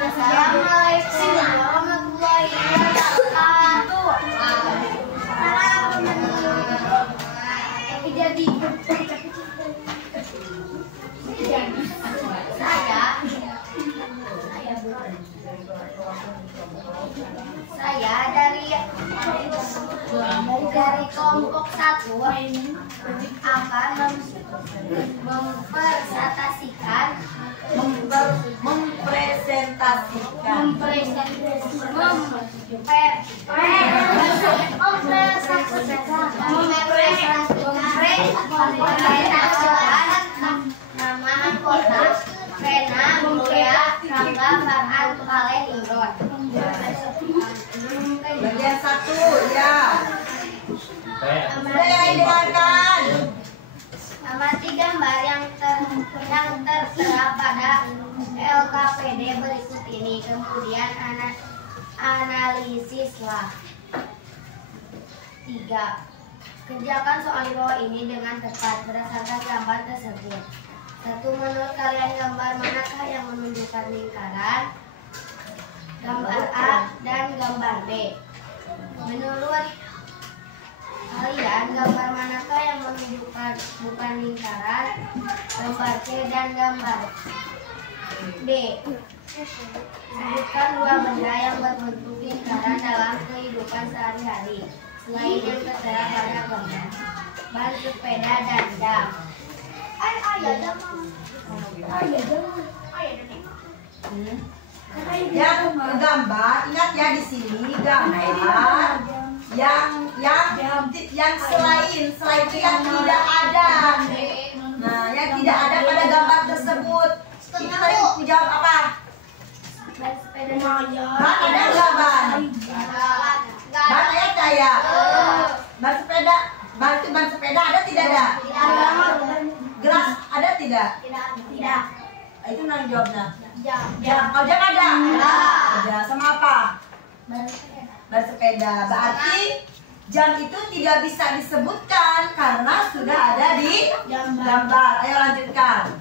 Assalamualaikum warahmatullahi wabarakatuh. Jadi saya dari kelompok 1 akan mempresentasikan nama anggota Rena Mulia Rangga Farhan Kalen Imron. Bagian 1 ya. Sudah ya, dengarkan. Amati gambar yang tertera pada LKPD berikut ini. Kemudian analisislah. 3. Kerjakan soal di bawah ini dengan tepat berdasarkan gambar tersebut. 1. Menurut kalian gambar manakah yang menunjukkan lingkaran? Gambar A dan gambar B. Menurut kalian gambar manakah yang menunjukkan bukan lingkaran? Gambar C dan gambar D. Sebutkan 2 benda yang berbentuk lingkaran dalam kehidupan sehari-hari selain yang tertera pada gambar. Ban sepeda dan jam. Yang gambar, ingat ya di sini gambar yang selain itu yang tidak ada. Nah, yang tidak ada pada gambar tersebut. Itu tadi aku jawab apa? Ban sepeda. Ban ada nggak ban? Ban ada ya? Ban sepeda, ban sepeda ada tidak ada? Gelas ada tidak? Tidak. Itu nang jawabnya. Jam. Kalau jam ada? Ada. Sama apa? Ban sepeda. Ban sepeda. Berarti jam itu tidak bisa disebutkan karena sudah ada di gambar. Ayo lanjutkan.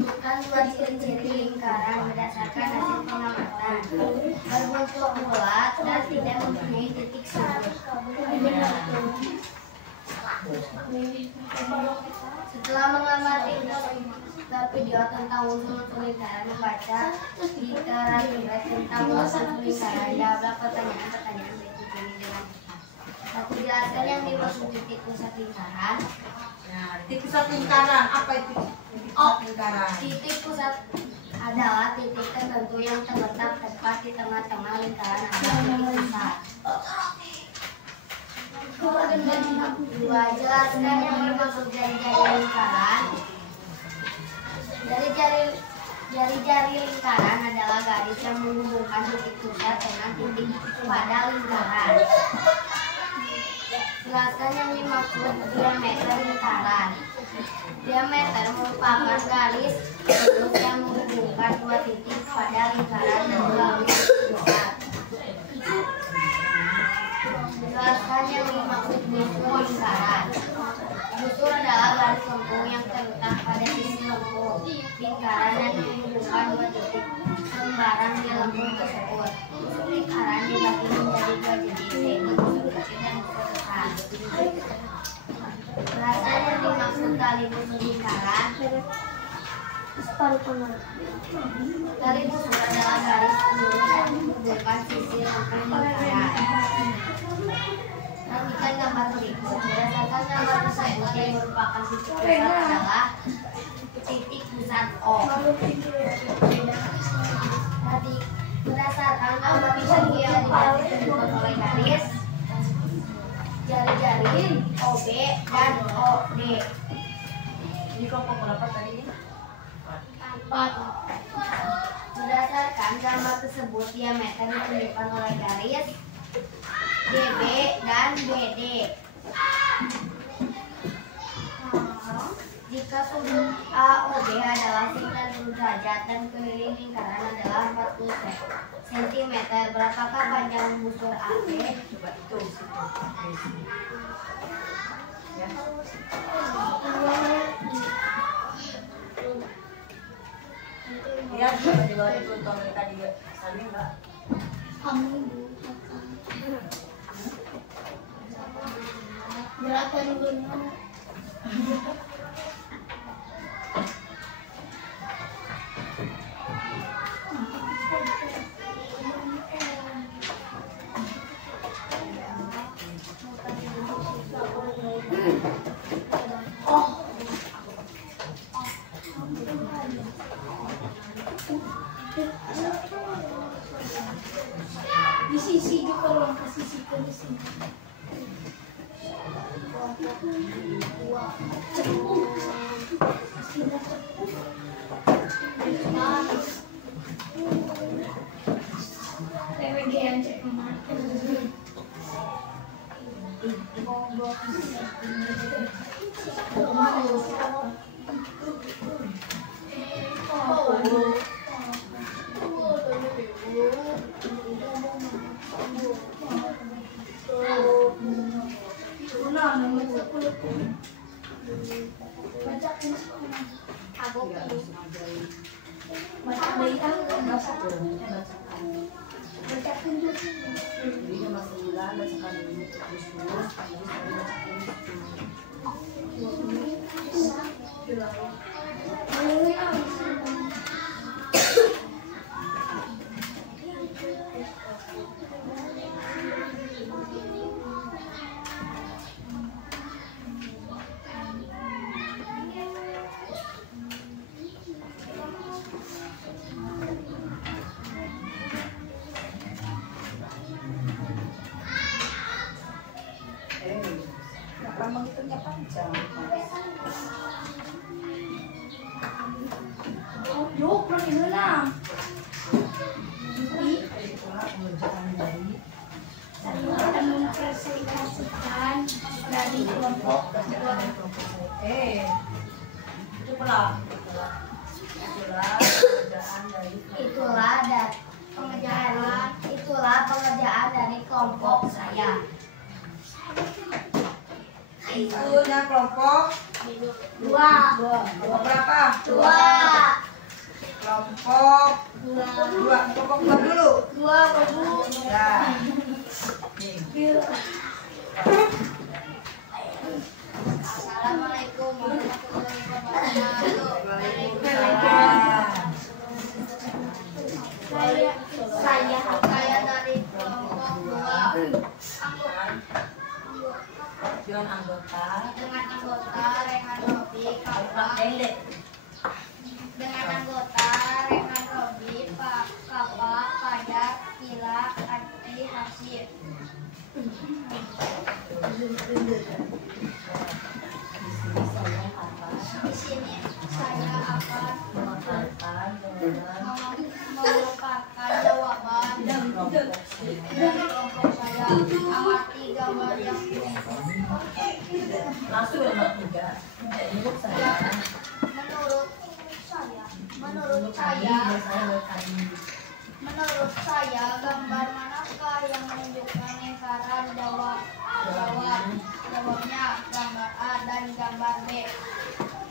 Bukan 2 ciri-ciri lingkaran berdasarkan hasil pengamatan. Berbentuk bulat dan tidak mempunyai titik sudut. Setelah mengamati video tentang unsur lingkaran, membaca literatur tentang unsur lingkaran, jawablah pertanyaan-pertanyaan berikut ini dengan cepat. 1. Jelaskan yang dimaksud titik pusat lingkaran. Nah, titik pusat lingkaran apa itu? Titik pusat lingkaran. Titik pusat adalah titik tertentu yang terletak tepat di tengah-tengah lingkaran atau titik pusat. 2. Jelaskan yang bermaksud jari-jari lingkaran. Jari-jari lingkaran adalah garis yang menghubungkan titik pusat dengan titik pada lingkaran. Jelaskan yang dimaksud diameter lingkaran. Diameter merupakan garis lurus yang menghubungkan 2 titik pada lingkaran dan melalui titik pusat. Jelaskan yang dimaksud busur lingkaran. Busur adalah garis lengkung yang terletak pada sisi lengkung lingkaran yang menghubungkan menunjukkan dua titik sembarang di lengkung tersebut. Busur lingkaran dibagi menjadi dua jenis, yaitu busur kecil dan busur besar. Berasal yang dimaksud dari busur lingkaran. Dari busur adalah garis lurus yang menghubungkan sisi lengkung lingkaran. Perhatikan gambar berikut. Berdasarkan gambar tersebut yang merupakan titik pusat adalah titik pusat O. Berdasarkan gambar tersebut yang ditunjukkan oleh garis jari-jari OB dan OD. Ini kelompok berapa tadi? 4. Berdasarkan gambar tersebut diameter ditunjukkan oleh garis DB dan BD. Jika sudut AOB adalah 90 derajat dan keliling lingkaran adalah 40 cm, berapakah panjang busur AB? Coba itu. Ya. Lihat di bawah itu tolong tadi tadi enggak? Berapa dulunya? Di sisi juga kalau ke sisi ke sini. Menghitungnya panjang. Yuk, pergi dulu lah. Itulah pengerjaan dari Saya akan mempresentasikan dari kelompok itu pula pengerjaan dari itulah pengerjaan dari kelompok saya. itunya kelompok 2. kelompok berapa? 2. Kelompok 2 kelompok 2 dulu. 2 baru. Nah, Assalamualaikum warahmatullahi wabarakatuh. Saya dari kelompok 2. dengan anggota Rehan Robi, Kakak. Dengan anggota Rehan Robi, Pak Kakak, Fajar, Kila, Adi, Hasib. Di sini saya akan mengungkapkan jawaban dan kelompok saya. Amati gambar yang langsung nomor 3 menurut saya gambar manakah yang menunjukkan lingkaran? Jawabnya gambar A dan gambar B.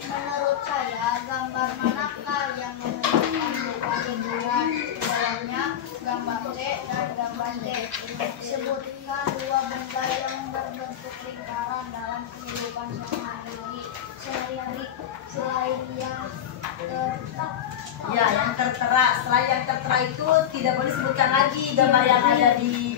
Menurut saya gambar manakah yang menunjukkan menyebutkan dua benda yang berbentuk lingkaran dalam kehidupan sehari-hari selain yang tertera. Ya, yang tertera. Selain yang tertera itu tidak boleh sebutkan lagi gambar yang ada di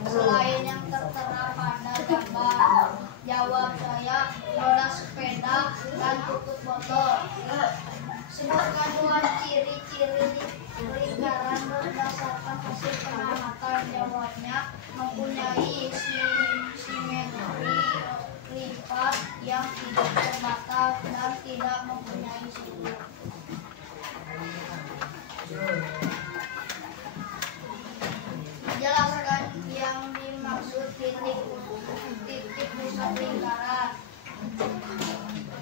Selain yang tertera pada gambar, jawab saya roda sepeda dan tutup botol. Sebutkan dua ciri-ciri lingkaran berdasarkan hasil pengamatan. Jawabnya mempunyai simetri lipat yang tidak terbatas dan tidak mempunyai sudut. Jelaskan yang dimaksud titik pusat lingkaran.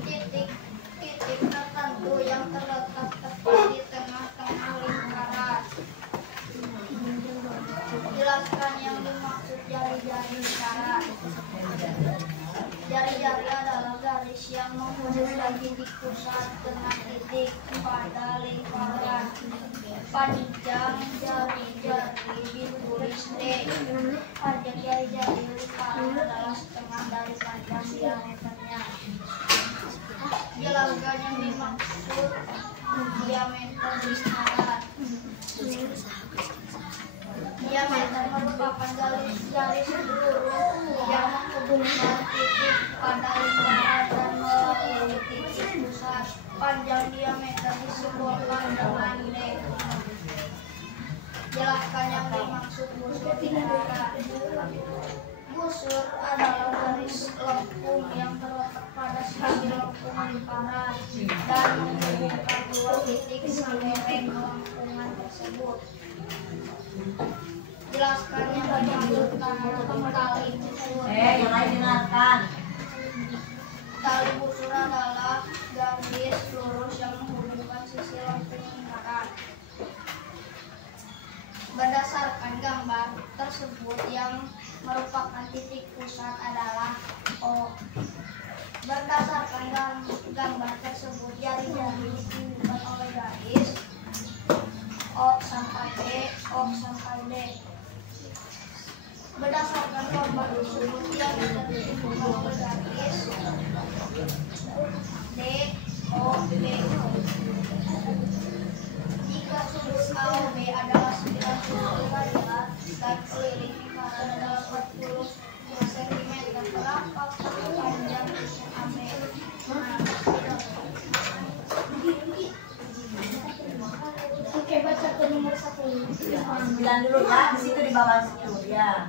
Titik tertentu yang terletak tepat di tengah-tengah lingkaran. Jelaskan yang dimaksud jari-jari lingkaran. Jari-jari adalah garis yang menghubungkan titik pusat dengan titik pada lingkaran. Panjang jari-jari ditulis D. Panjang jari-jari lingkaran adalah setengah dari panjang diameternya. Jelaskan yang dimaksud diameter lingkaran. Diameter merupakan garis lurus yang menghubungkan titik pada lingkaran dan mewakili titik pusat. Panjang diameter disimbolkan dengan D. Jelaskan yang dimaksud busur lingkaran. Busur adalah garis lengkung yang terletak pada sisi lengkung lingkaran dan menghubungkan dua titik sampai lengkungan tersebut. Jelaskan yang dimaksud tali busur. yang lain dengarkan. Tali busur adalah garis lurus yang menghubungkan sisi lengkung lingkaran. Berdasarkan gambar tersebut yang merupakan titik pusat adalah O. Berdasarkan gambar tersebut jari-jari dihubungkan oleh garis O sampai B, O sampai D. Berdasarkan gambar tersebut jari-jari dihubungkan oleh garis D, O, B. Jika sudut AOB adalah 90 derajat dan keliling lingkaran adalah 40 cm, berapa panjang AB? Oke, baca ke nomor 1. Bilang dulu ya, di situ di bawah situ ya.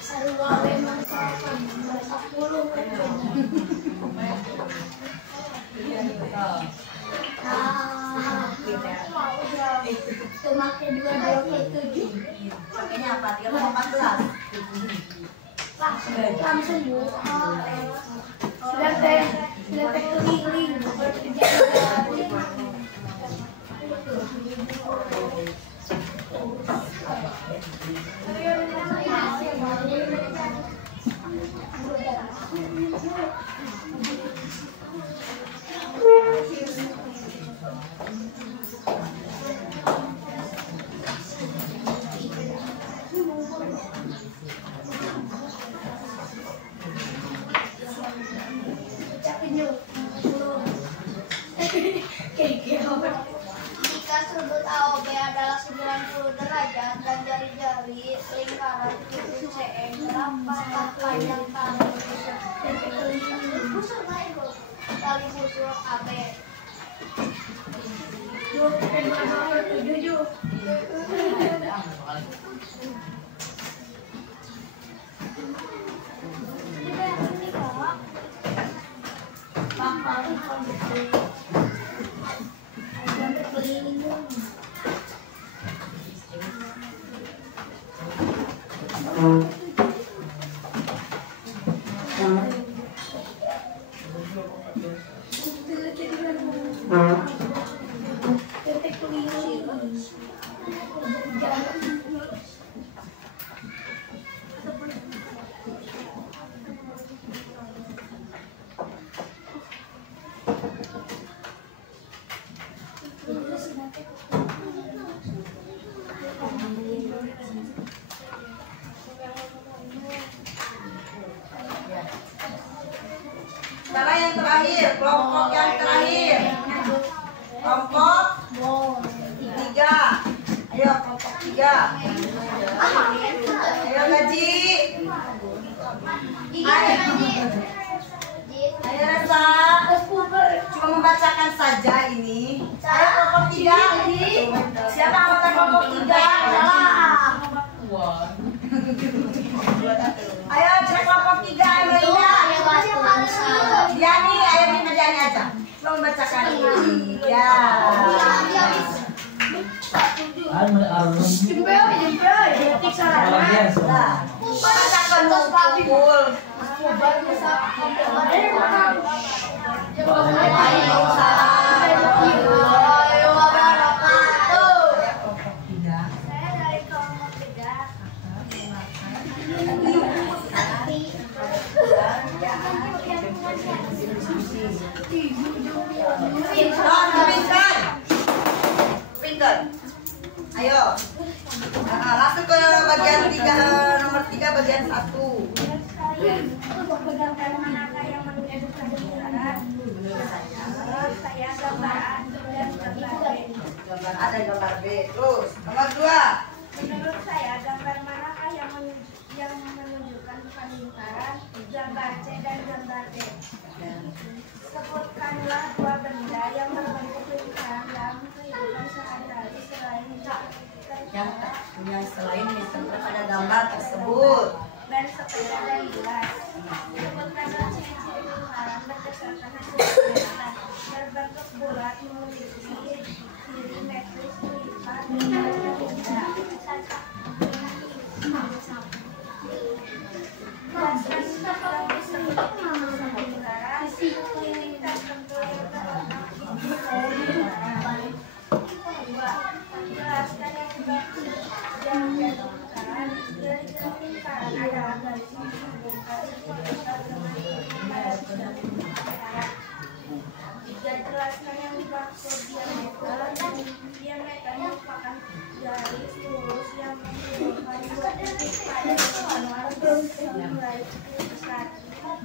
Sarua memang salah nomor 10. Itu makai 227. Pakainya apa? 314. Langsung buka. Sudah teh keliling bekerja dari jika sudut AOB adalah 90 derajat dan jari-jari lingkaran itu CM, berapa panjang tali busur AB? kelompok yang terakhir. Kelompok 3. Ayo kelompok 3. Ayo Gaji. Ayo Rasa. Cuma membacakan saja ini. Ayo kelompok 3. Siapa anggota kelompok 3? Ayo cek kelompok 3. Ayo Indah. Diani, ayo minta Diani aja. Mau membacakan ini. Ya. Pinter. Ayo. Langsung ke bagian 3, nomor 3 bagian 1. Gambar A dan gambar B. Terus nomor 2. Menurut saya gambar manakah yang menunjukkan bukan lingkaran? Gambar C dan gambar D. Sebutkanlah 2 benda yang berbentuk lingkaran dalam kehidupan sehari-hari selain Yang selain misalnya pada gambar tersebut. dan sepeda dan gelas. Sebutkanlah ciri-ciri lingkaran berdasarkan hasil penelitian. Berbentuk bulat, memiliki ciri metris, lipat, dan benda. Jelaskan yang disebut lingkaran, titik tertentu yang terletak di lingkaran. 2. Jelaskan yang dimaksud dengan lingkaran. Garis lingkaran adalah garis yang menghubungkan sesuatu dengan lingkaran. 3. Jelaskan yang dimaksud diameter. Diameter merupakan garis lurus yang menghubungkan dua titik pada mulai titik besar. 4.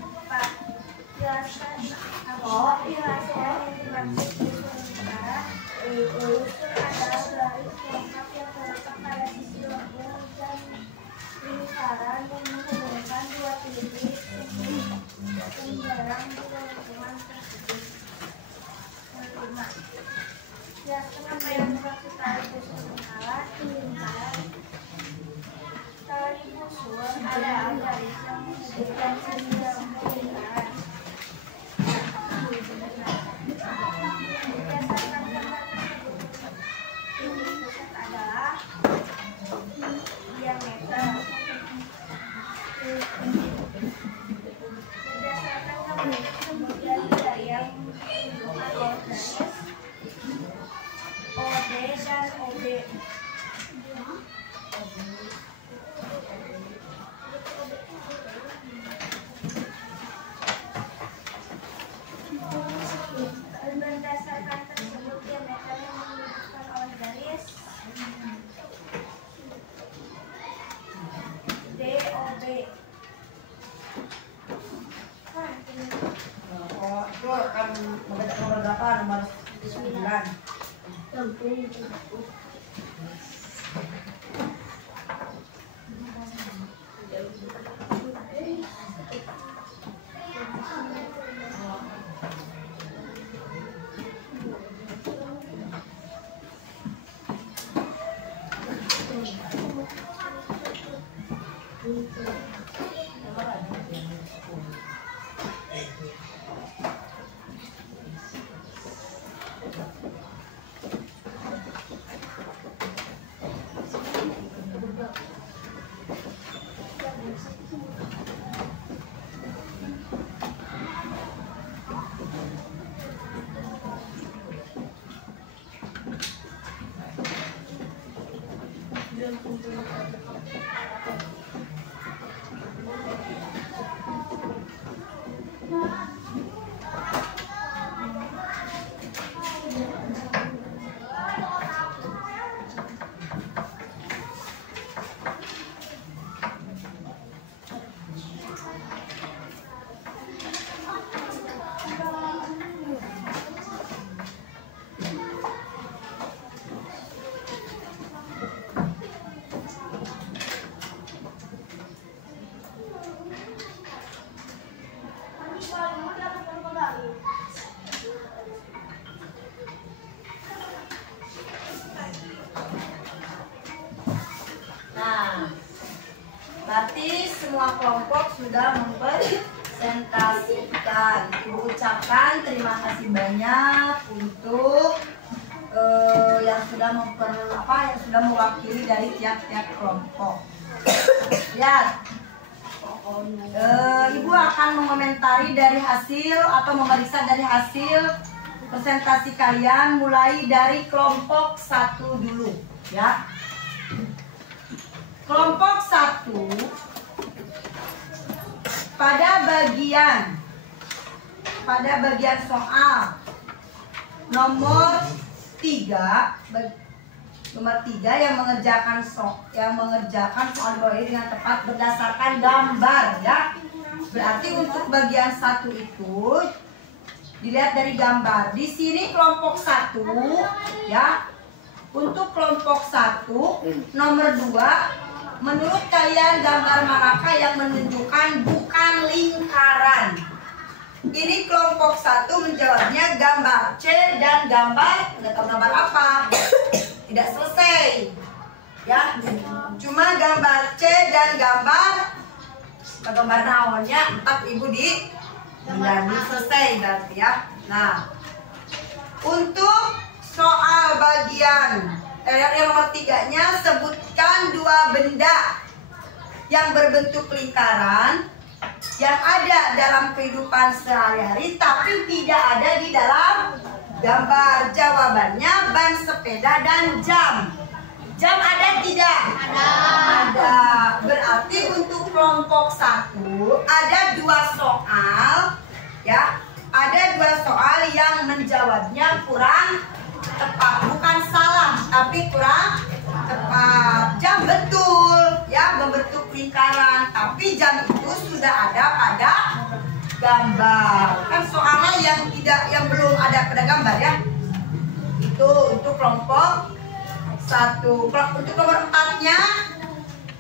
Jelaskan yang dimaksud unsur lingkaran. Unsur adalah garis lengkap yang terletak pada sisi lengkung dan lingkaran yang menghubungkan dua titik pembarang di lingkungan tersebut. 5. Jelaskan apa yang dimaksud tali busur lingkaran. Tali busur adalah garis yang menghubungkan sisi lengkung lingkaran. Berdasarkan gambar tersebut, titik pusat adalah diameter. Berdasarkan gambar tersebut, dari yang menunjukkan garis OD dan OB. Berdasarkan tersebut, diameter yang menunjukkan oleh garis DOB. Oh, itu akan membaca nomor berapa? Nomor 9. berarti semua kelompok sudah mempresentasikan. Ibu ucapkan terima kasih banyak untuk yang sudah yang sudah mewakili dari tiap-tiap kelompok. Lihat, Ibu akan mengomentari dari hasil atau memeriksa dari hasil presentasi kalian mulai dari kelompok 1 dulu, ya. Kelompok 1 pada bagian soal nomor 3 yang mengerjakan soal ini dengan tepat berdasarkan gambar, ya. Berarti untuk bagian 1 itu dilihat dari gambar. Di sini kelompok 1, ya. Untuk kelompok 1 nomor 2, menurut kalian gambar manakah yang menunjukkan bukan lingkaran? Ini kelompok 1 menjawabnya gambar C dan gambar, nggak tahu gambar apa, tidak selesai, ya. Cuma gambar C dan gambar naonnya 4 Ibu di selesai berarti, ya. Nah, untuk soal bagian yang nomor 3-nya, sebutkan 2 benda yang berbentuk lingkaran yang ada dalam kehidupan sehari-hari tapi tidak ada di dalam gambar. Jawabannya ban sepeda dan jam. Jam ada tidak? Ada. Berarti untuk kelompok 1 ada 2 soal, ya. Ada 2 soal yang menjawabnya kurang tepat, bukan salah tapi kurang tepat. Jam betul, ya, membentuk lingkaran, tapi jam itu sudah ada pada gambar. Kan soalnya yang belum ada pada gambar, ya. Itu untuk kelompok 1. Untuk nomor 4-nya,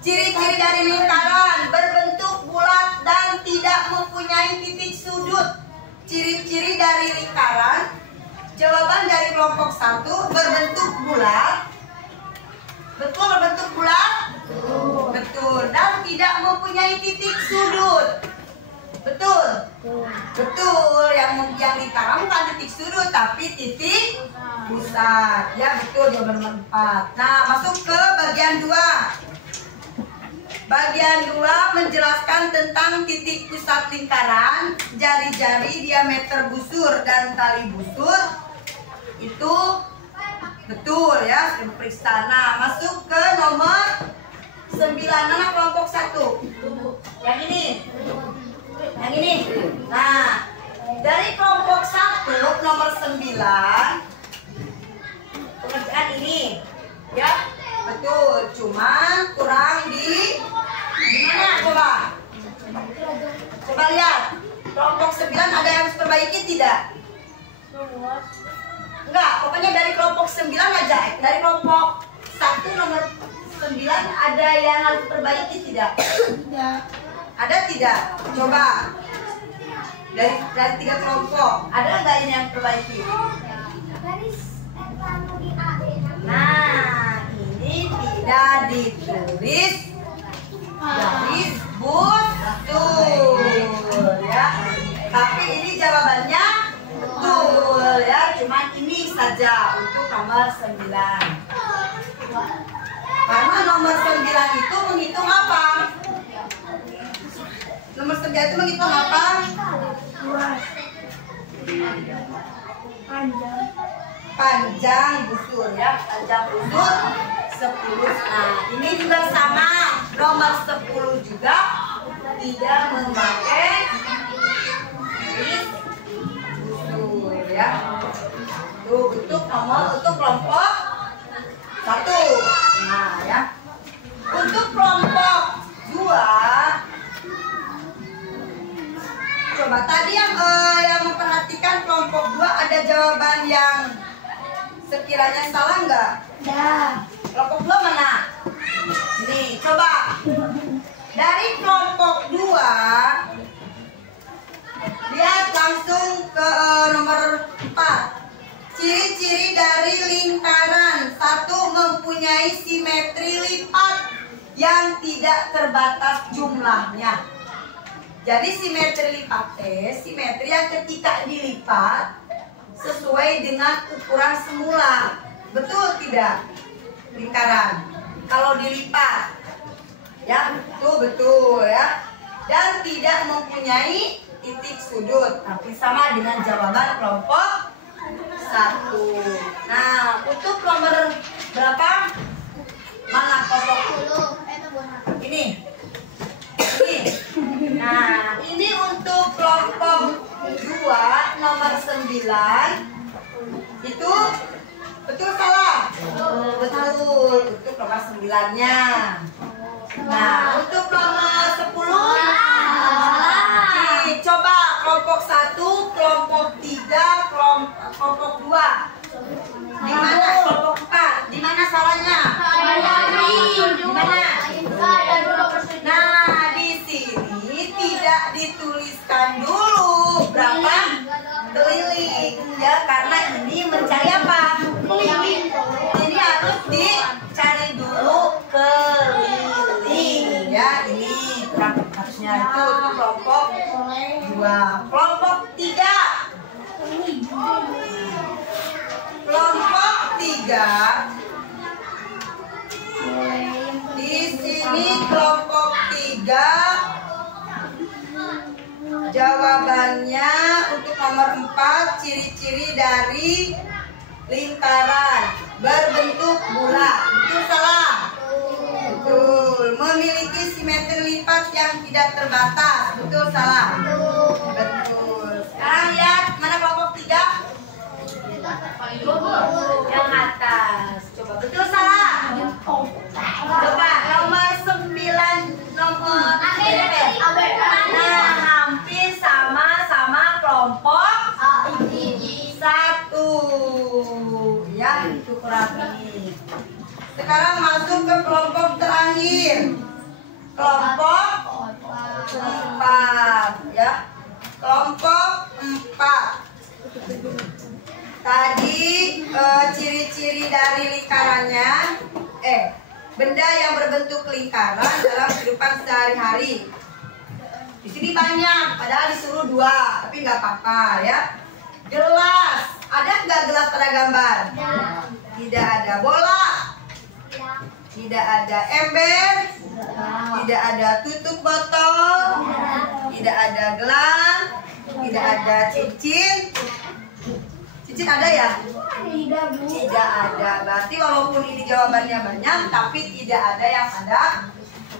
ciri-ciri dari lingkaran berbentuk bulat dan tidak mempunyai titik sudut. Ciri-ciri dari lingkaran, jawaban dari kelompok 1 berbentuk bulat. Betul berbentuk bulat? Betul. Dan tidak mempunyai titik sudut. Betul? Betul. Yang lingkaran bukan titik sudut tapi titik pusat. Ya, betul, jawaban nomor 4. Nah, masuk ke bagian 2. Bagian 2 menjelaskan tentang titik pusat lingkaran, jari-jari, diameter busur dan tali busur. Itu betul, ya, sudah periksa. Nah, masuk ke nomor 9. Mana kelompok 1? Yang ini. Yang ini. Nah, dari kelompok 1 nomor 9 pekerjaan ini, ya. Betul, cuman kurang di mana? Coba lihat. Kelompok 9 ada yang harus perbaiki tidak? Enggak, pokoknya dari kelompok 9 aja. Dari kelompok 1 nomor 9 ada yang harus perbaiki tidak? Tidak. Ada tidak? Coba. Dari 3 kelompok, ada nggak ini yang perbaiki? Nah, ini tidak ditulis garis betul, ya. Tapi ini jawabannya betul, ya. Cuman ini saja untuk nomor 9. Karena nomor 9 itu menghitung apa? Nomor 9 itu menghitung apa? Panjang busur, ya. Panjang busur 10. Nah, ini juga sama. Nomor 10 juga tidak memakai garis busur, ya. Untuk kelompok 1. Nah, ya. Untuk kelompok 2, coba tadi yang memperhatikan kelompok 2 ada jawaban yang sekiranya salah nggak? Ya. Kelompok 2 mana? Ini, coba. Dari kelompok 2, lihat langsung ke nomor 4. Ciri-ciri dari lingkaran. 1, mempunyai simetri lipat. yang tidak terbatas jumlahnya. Jadi simetri lipat simetri yang ketika dilipat sesuai dengan ukuran semula. Betul tidak? Lingkaran kalau dilipat, ya betul ya. Dan tidak mempunyai titik sudut, tapi sama dengan jawaban kelompok 1. Nah, untuk nomor berapa? Mana kelompok? Ini. Nah, ini untuk kelompok 2 nomor 9. Itu betul salah? Betul. Untuk nomor 9-nya. Nah, untuk nomor 10. Coba kelompok 1, kelompok 3, kelompok 2. Di mana kelompok 4? Di mana salahnya? Di mana? Nah, di sini tidak dituliskan dulu berapa keliling ya, karena ini mencari apa? Ini harus dicari dulu keliling ya. Ini harusnya itu kelompok 2. Kelompok 3. Kelompok 3. Di sini kelompok 3 jawabannya untuk nomor 4, ciri-ciri dari lingkaran berbentuk bulat. Betul salah? Betul. Memiliki simetri lipat yang tidak terbatas. Betul salah? Betul. Sekarang lihat mana kelompok 3? Yang atas. Coba betul salah? Coba nomor 9, nomor nah, hampir sama kelompok 1 ya, itu kurang ini. Sekarang masuk ke kelompok terakhir, kelompok 4 ya. Kelompok 4 tadi ciri-ciri dari lingkarannya, benda yang berbentuk lingkaran dalam kehidupan sehari-hari. Di sini banyak, padahal disuruh 2, tapi nggak apa-apa ya. Gelas, ada nggak gelas pada gambar? Tidak ada. Bola? Tidak ada. Ember? Tidak ada. Tutup botol? Tidak ada. Gelang? Tidak ada. Cincin? Cincin ada ya? Tidak ada. Berarti walaupun ini jawabannya banyak, tapi tidak ada yang ada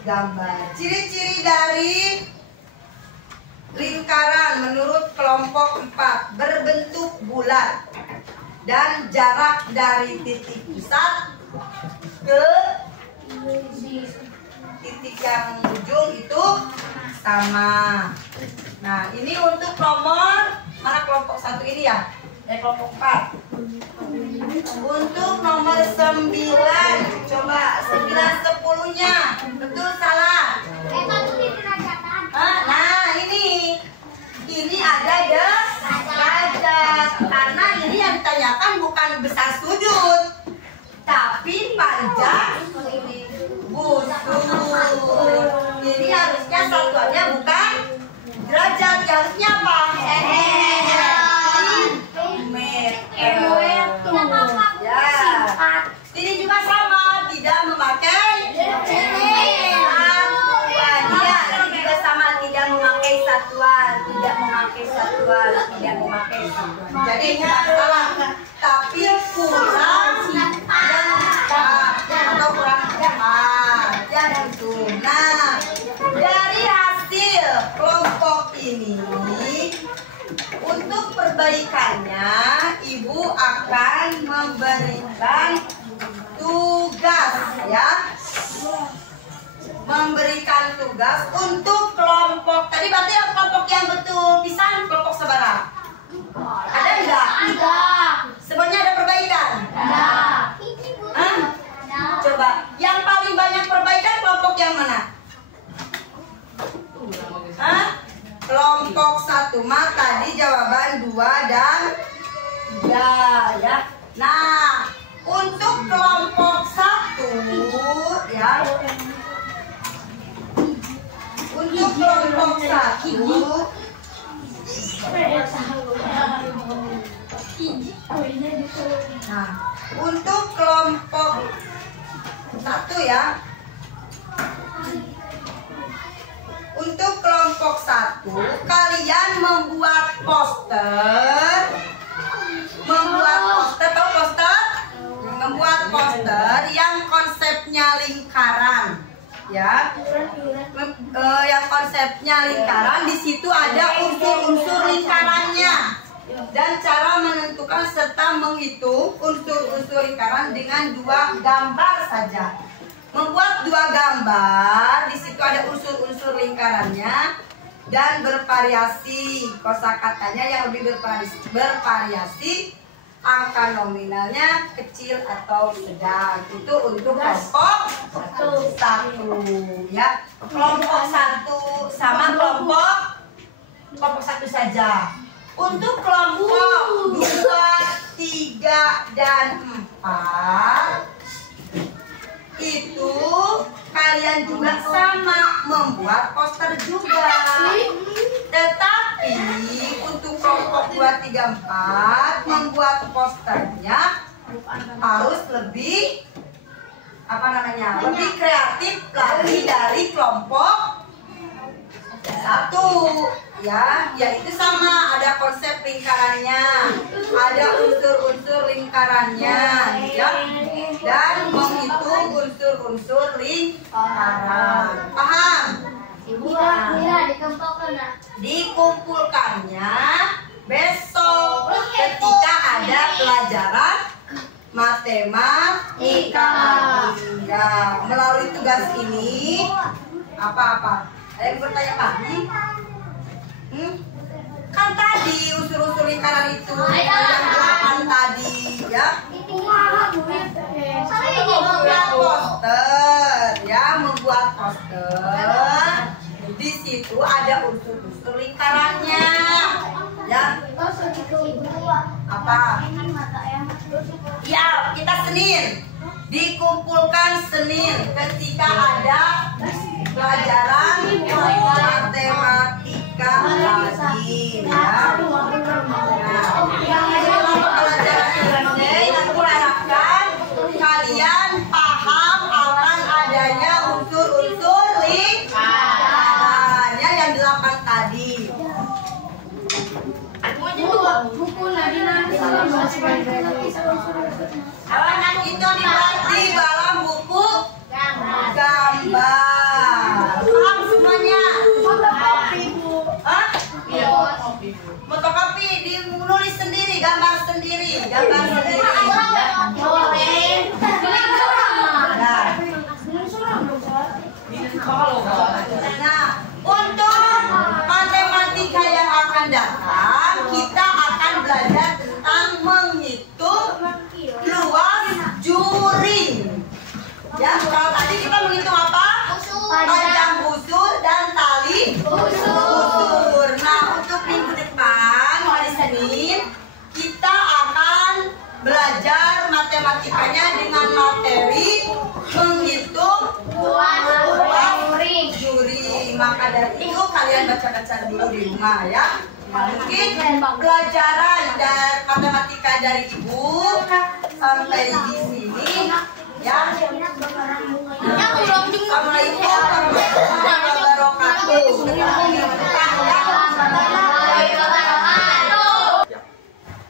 gambar. Ciri-ciri dari lingkaran menurut kelompok 4, berbentuk bulat dan jarak dari titik pusat ke titik yang ujung itu sama. Nah, ini untuk nomor mana kelompok 1 ini ya? Kelompok 4. Untuk nomor 9, coba 9 10-nya. Betul salah? Nah, ini ada derajat. Karena ini yang ditanyakan bukan besar sudut, tapi panjang busur. Jadi harusnya satuannya bukan derajat, harusnya apa? Ini juga sama, tidak memakai satuan. Iya, ini juga sama, tidak memakai satuan, tidak memakai satuan, tidak memakai satuan. Jadi bukan salah, tapi kurang atau kurang tepat, ya gitu. Nah, dari hasil kelompok ini, untuk perbaikannya, Ibu akan memberikan tugas ya, memberikan tugas untuk kelompok tadi. Berarti kelompok yang betul pisan kelompok seberapa? Ada enggak? Ada. Semuanya ada perbaikan? Ada. Hah? Coba yang paling banyak perbaikan kelompok yang mana? Hah? Kelompok 1 mah tadi jawaban 2 dan 3 ya. Nah, untuk kelompok 1 ya, satu. Nah, untuk kelompok satu ya. Untuk kelompok satu, kalian membuat poster. Tahu poster? Membuat poster yang konsepnya lingkaran. Ya, yang konsepnya lingkaran, di situ ada unsur-unsur lingkarannya dan cara menentukan serta menghitung unsur-unsur lingkaran dengan 2 gambar saja. Membuat 2 gambar, di situ ada unsur-unsur lingkarannya dan bervariasi kosakatanya yang lebih bervariasi. Angka nominalnya kecil atau sedang. Itu untuk kelompok satu ya. Kelompok satu sama kelompok satu saja. Untuk kelompok 2, 3, dan 4 itu kalian juga sama membuat poster juga. Tetapi untuk kelompok 2, 3, 4 membuat posternya harus lebih lebih kreatif lagi dari kelompok satu ya, yaitu sama ada konsep lingkarannya, ada unsur-unsur lingkarannya ya, dan menghitung unsur-unsur lingkaran. Paham? Dikumpulkannya besok ketika ada pelajaran matematika. Ya, melalui tugas ini apa? Ada yang bertanya Pak? Kan tadi unsur-unsur lingkaran itu yang 8 tadi ya. Membuat poster. Di situ ada unsur-unsur lingkarannya. Ya. Apa? Ya, kita Senin. Dikumpulkan Senin ketika ada pelajaran matematika lagi ya. Pelajaran ini aku harapkan kalian paham akan adanya unsur-unsur lingkarannya yang 8 tadi. Itu dibuat di dalam buku gambar. Paham semuanya? Fotokopi, dinulis sendiri, gambar sendiri. Nah, untuk matematika yang akan datang, kita akan belajar tentang menghitung luas juring. Ya, kalau tadi kita menghitung apa? Panjang busur dan tali busur. Nah, untuk minggu depan, hari Senin, kita akan belajar matematikanya dengan materi menghitung luas juring. Maka dari itu kalian baca-baca dulu di rumah ya. Mungkin pelajaran dan matematika dari Ibu sampai di sini ya. Assalamualaikum warahmatullahi wabarakatuh.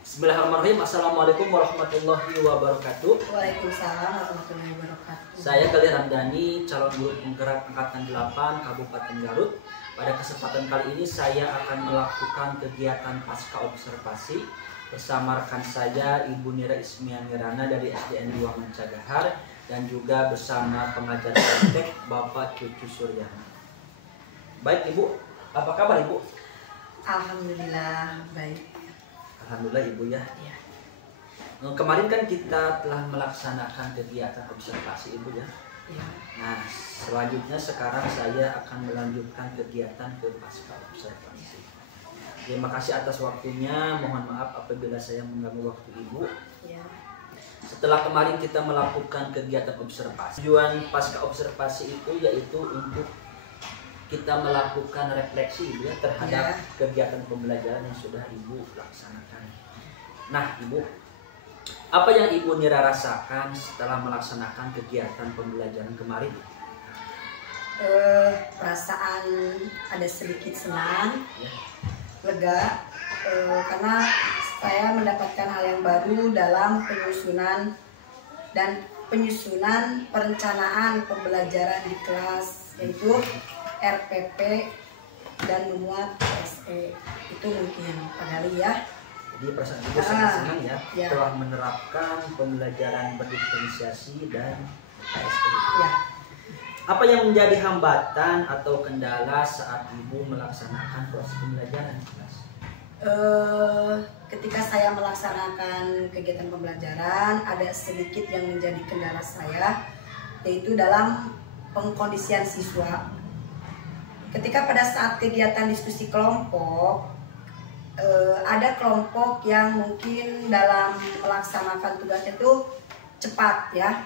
Bismillahirrahmanirrahim. Assalamualaikum warahmatullahi wabarakatuh. Waalaikumsalam warahmatullahi wabarakatuh. Saya Gali Ramdhani, calon guru penggerak angkatan 8 Kabupaten Garut. Pada kesempatan kali ini saya akan melakukan kegiatan pasca observasi bersama rekan saya Ibu Nira Ismia Mirana dari SDN 2 Mencagahar dan juga bersama pengajar praktek Bapak Cucu Suryana. Baik Ibu, apa kabar Ibu? Alhamdulillah baik. Alhamdulillah Ibu ya. Kemarin kan kita telah melaksanakan kegiatan observasi Ibu ya. Nah, selanjutnya sekarang saya akan melanjutkan kegiatan ke pasca observasi. Terima kasih atas waktunya. Mohon maaf apabila saya mengganggu waktu Ibu. Setelah kemarin kita melakukan kegiatan observasi, tujuan pasca observasi itu yaitu untuk kita melakukan refleksi ya terhadap kegiatan pembelajaran yang sudah Ibu laksanakan. Nah, Ibu, apa yang Ibu Nira rasakan setelah melaksanakan kegiatan pembelajaran kemarin? Perasaan ada sedikit senang, lega, karena saya mendapatkan hal yang baru dalam penyusunan perencanaan pembelajaran di kelas, yaitu RPP dan memuat PSE. Itu mungkin Pak Gali ya. Jadi perasaan Ibu sangat senang ya, telah menerapkan pembelajaran berdiferensiasi dan PSE. Ya. Apa yang menjadi hambatan atau kendala saat Ibu melaksanakan proses pembelajaran di kelas? Ketika saya melaksanakan kegiatan pembelajaran, ada sedikit yang menjadi kendala saya, yaitu dalam pengkondisian siswa. Ketika pada saat kegiatan diskusi kelompok, ada kelompok yang mungkin dalam melaksanakan tugasnya itu cepat ya.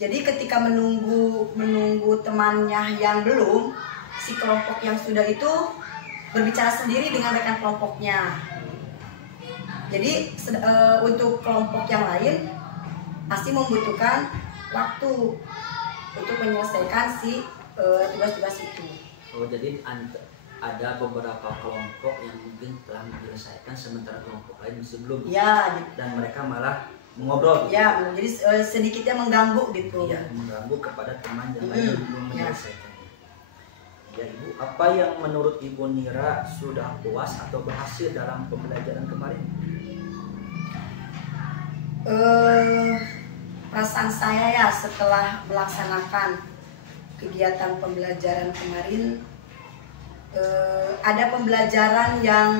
Jadi ketika menunggu temannya yang belum, si kelompok yang sudah itu berbicara sendiri dengan rekan kelompoknya. Jadi untuk kelompok yang lain pasti membutuhkan waktu untuk menyelesaikan si tugas-tugas itu. Oh, jadi ada beberapa kelompok yang mungkin telah menyelesaikan sementara kelompok lain masih belum. Ya, dan mereka malah mengobrol. Ya, jadi sedikitnya mengganggu gitu. Ya, mengganggu kepada teman yang lain yang belum menyelesaikan. Ya Ibu, apa yang menurut Ibu Nira sudah puas atau berhasil dalam pembelajaran kemarin? Perasaan saya ya setelah melaksanakan kegiatan pembelajaran kemarin, ada pembelajaran yang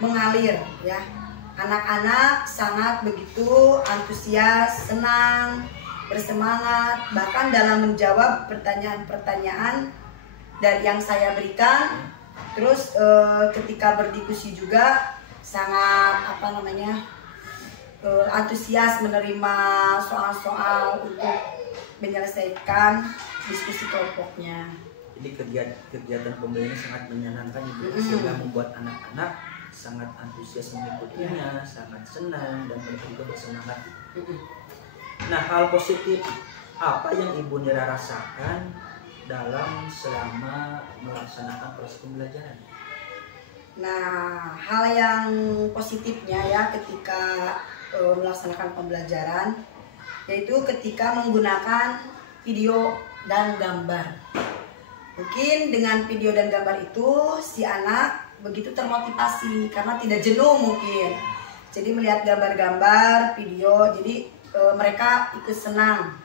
mengalir ya. Anak-anak sangat begitu antusias, senang, bersemangat, bahkan dalam menjawab pertanyaan-pertanyaan dari yang saya berikan. Terus ketika berdiskusi juga sangat antusias menerima soal-soal untuk menyelesaikan diskusi kelompoknya. Jadi kegiatan pembelajaran sangat menyenangkan Ibu, sehingga membuat anak-anak sangat antusias mengikutinya, sangat senang, dan mereka juga bersemangat. Nah, hal positif apa yang Ibu Nira rasakan selama melaksanakan proses pembelajaran? Nah, hal yang positifnya ya ketika melaksanakan pembelajaran, yaitu ketika menggunakan video dan gambar. Mungkin dengan video dan gambar itu si anak begitu termotivasi karena tidak jenuh mungkin. Jadi melihat gambar-gambar, video, jadi mereka ikut senang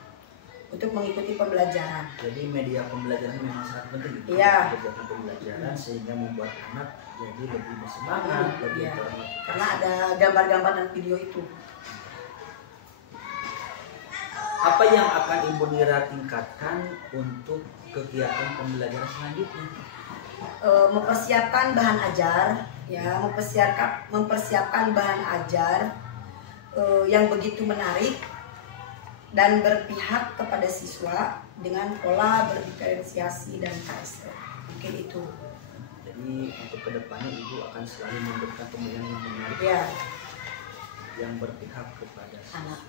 untuk mengikuti pembelajaran. Jadi media pembelajaran memang sangat penting. Iya. Kegiatan pembelajaran sehingga membuat anak jadi lebih bersemangat, lebih termotivasi. Karena ada gambar-gambar dan video itu. Apa yang akan Ibu Nira tingkatkan untuk kegiatan pembelajaran selanjutnya? Mempersiapkan bahan ajar, ya, mempersiapkan bahan ajar yang begitu menarik dan berpihak kepada siswa dengan pola berdiferensiasi dan PSE. Mungkin itu. Jadi untuk kedepannya Ibu akan selalu memberikan pembelajaran yang menarik, ya, yang berpihak kepada anak.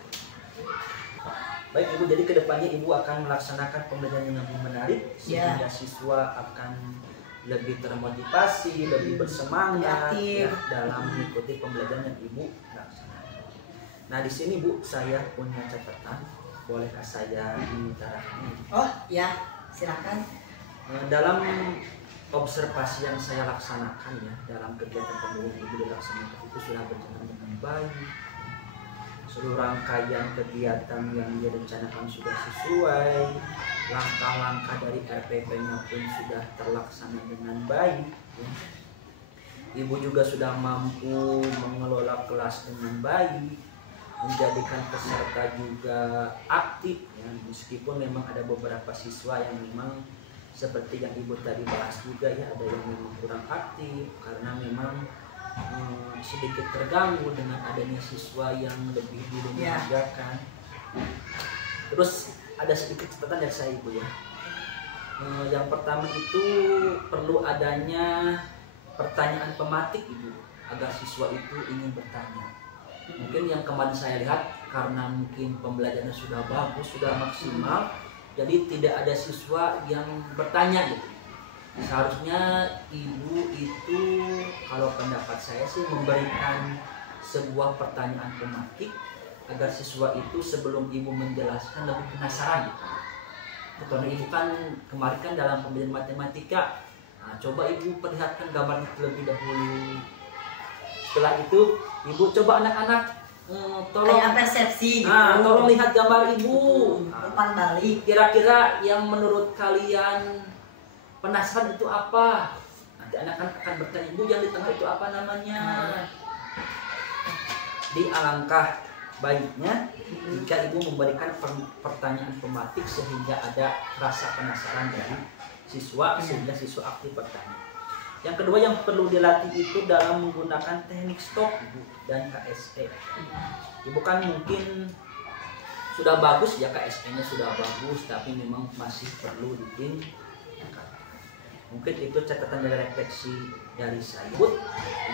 Baik Ibu, jadi kedepannya Ibu akan melaksanakan pembelajaran yang lebih menarik sehingga siswa akan lebih termotivasi, lebih bersemangat ya, dalam mengikuti pembelajaran yang Ibu laksanakan. Nah, di sini Bu, saya punya catatan. Bolehkah saya diutarakan? Oh ya, silakan. Dalam observasi yang saya laksanakan ya, dalam kegiatan pembelajaran Ibu dilaksanakan itu sudah berjalan dengan baik. Seluruh rangkaian kegiatan yang dia rencanakan sudah sesuai, langkah-langkah dari RPP-nya pun sudah terlaksana dengan baik ya. Ibu juga sudah mampu mengelola kelas dengan baik, menjadikan peserta juga aktif ya, meskipun memang ada beberapa siswa yang memang seperti yang Ibu tadi bahas juga ya, ada yang memang kurang aktif karena memang sedikit terganggu dengan adanya siswa yang lebih dulu mengajarkan. Terus ada sedikit catatan dari saya Ibu ya. Yang pertama itu perlu adanya pertanyaan pematik Ibu, agar siswa itu ingin bertanya. Mungkin yang kemarin saya lihat karena mungkin pembelajarannya sudah bagus, sudah maksimal, jadi tidak ada siswa yang bertanya gitu. Seharusnya Ibu itu, kalau pendapat saya sih, memberikan sebuah pertanyaan pematik agar siswa itu sebelum Ibu menjelaskan lebih penasaran gitu. Contohnya Ibu kan kemarin kan dalam pembelajaran matematika, nah, coba Ibu perlihatkan gambarnya terlebih dahulu. Setelah itu Ibu coba anak-anak tolong kayak persepsi gitu. Tolong lihat gambar Ibu. Umpan balik. Kira-kira yang menurut kalian penasaran itu apa? Nanti anak-anak akan bertanya, Ibu yang di tengah itu apa namanya? Di alangkah baiknya jika Ibu memberikan pertanyaan pematik sehingga ada rasa penasaran dari siswa, sehingga siswa aktif bertanya. Yang kedua yang perlu dilatih itu dalam menggunakan teknik stop Ibu dan KSE. Ibu kan mungkin sudah bagus ya, KSE-nya sudah bagus, tapi memang masih perlu ditingkatkan. Mungkin itu catatan dari refleksi dari saya. Bu,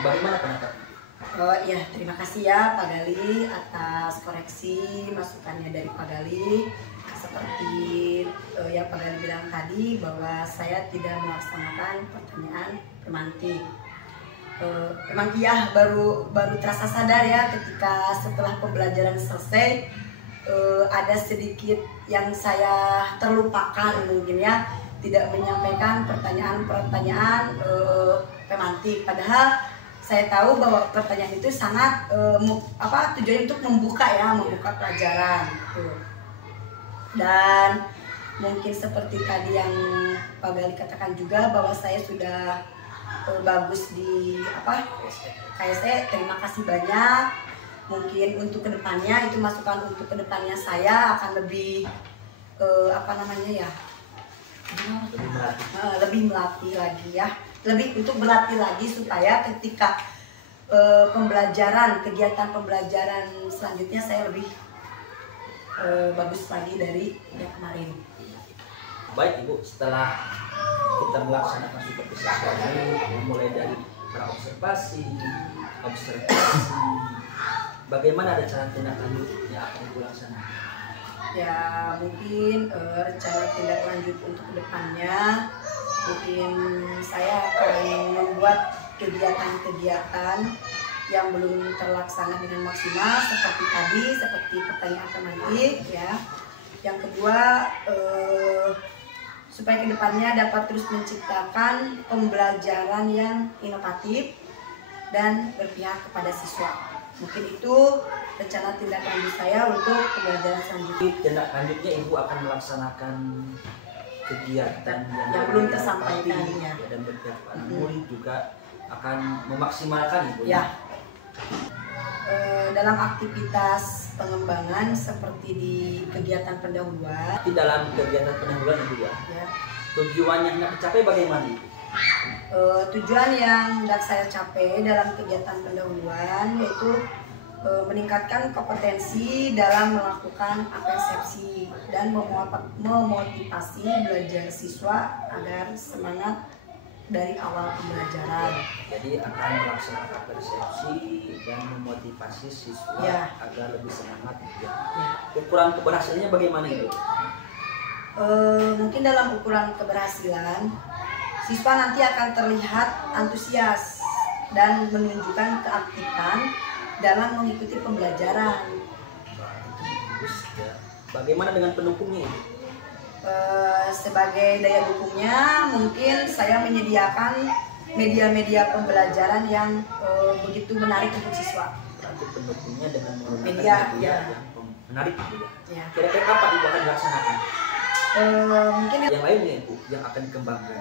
bagaimana pendapat Ibu? Oh iya, terima kasih ya Pak Gali atas koreksi masukannya dari Pak Gali. Seperti yang Pak Gali bilang tadi, bahwa saya tidak melaksanakan pertanyaan pemantik. Memang iya, baru terasa sadar ya ketika setelah pembelajaran selesai, ada sedikit yang saya terlupakan mungkin ya, tidak menyampaikan pertanyaan pemantik. Padahal saya tahu bahwa pertanyaan itu sangat tujuannya untuk membuka pelajaran gitu. Dan mungkin seperti tadi yang Pak Gali katakan juga, bahwa saya sudah bagus di KSE. Terima kasih banyak. Mungkin untuk kedepannya, itu masukan untuk kedepannya, saya akan lebih lebih melatih lagi ya, lebih untuk berlatih lagi supaya ketika kegiatan pembelajaran selanjutnya saya lebih bagus lagi dari yang kemarin. Baik Ibu, setelah kita melaksanakan supervisi ini, mulai dari praobservasi, observasi, bagaimana ada cara tindak lanjut yang akan Ibu laksanakan? Ya mungkin rencana tindak lanjut untuk kedepannya, mungkin saya akan membuat kegiatan-kegiatan yang belum terlaksana dengan maksimal, seperti pertanyaan pemantik ya. Yang kedua, supaya kedepannya dapat terus menciptakan pembelajaran yang inovatif dan berpihak kepada siswa. Mungkin itu rencana tindak lanjut saya untuk pembelajaran selanjutnya. Tindak lanjutnya Ibu akan melaksanakan kegiatan yang belum tersampaikan ya, dan berpihak pada murid juga akan memaksimalkan Ibu ya. Dalam aktivitas pengembangan seperti di kegiatan pendahuluan. Di dalam kegiatan pendahuluan Ibu ya. Tujuan yang hendak dicapai bagaimana Ibu? Tujuan yang hendak saya capai dalam kegiatan pendahuluan yaitu meningkatkan kompetensi dalam melakukan persepsi dan memotivasi belajar siswa agar semangat dari awal pembelajaran. Jadi akan melaksanakan persepsi dan memotivasi siswa agar lebih semangat. Ukuran keberhasilannya bagaimana Ibu? Mungkin dalam ukuran keberhasilan, siswa nanti akan terlihat antusias dan menunjukkan keaktifan dalam mengikuti pembelajaran. Bagaimana dengan pendukungnya Ibu? Sebagai daya dukungnya, mungkin saya menyediakan media-media pembelajaran yang begitu menarik untuk siswa. Berarti pendukungnya dengan menggunakan media yang menarik Ibu ya. Kira-kira apa Ibu akan dilaksanakan? Mungkin yang lainnya Ibu yang akan dikembangkan?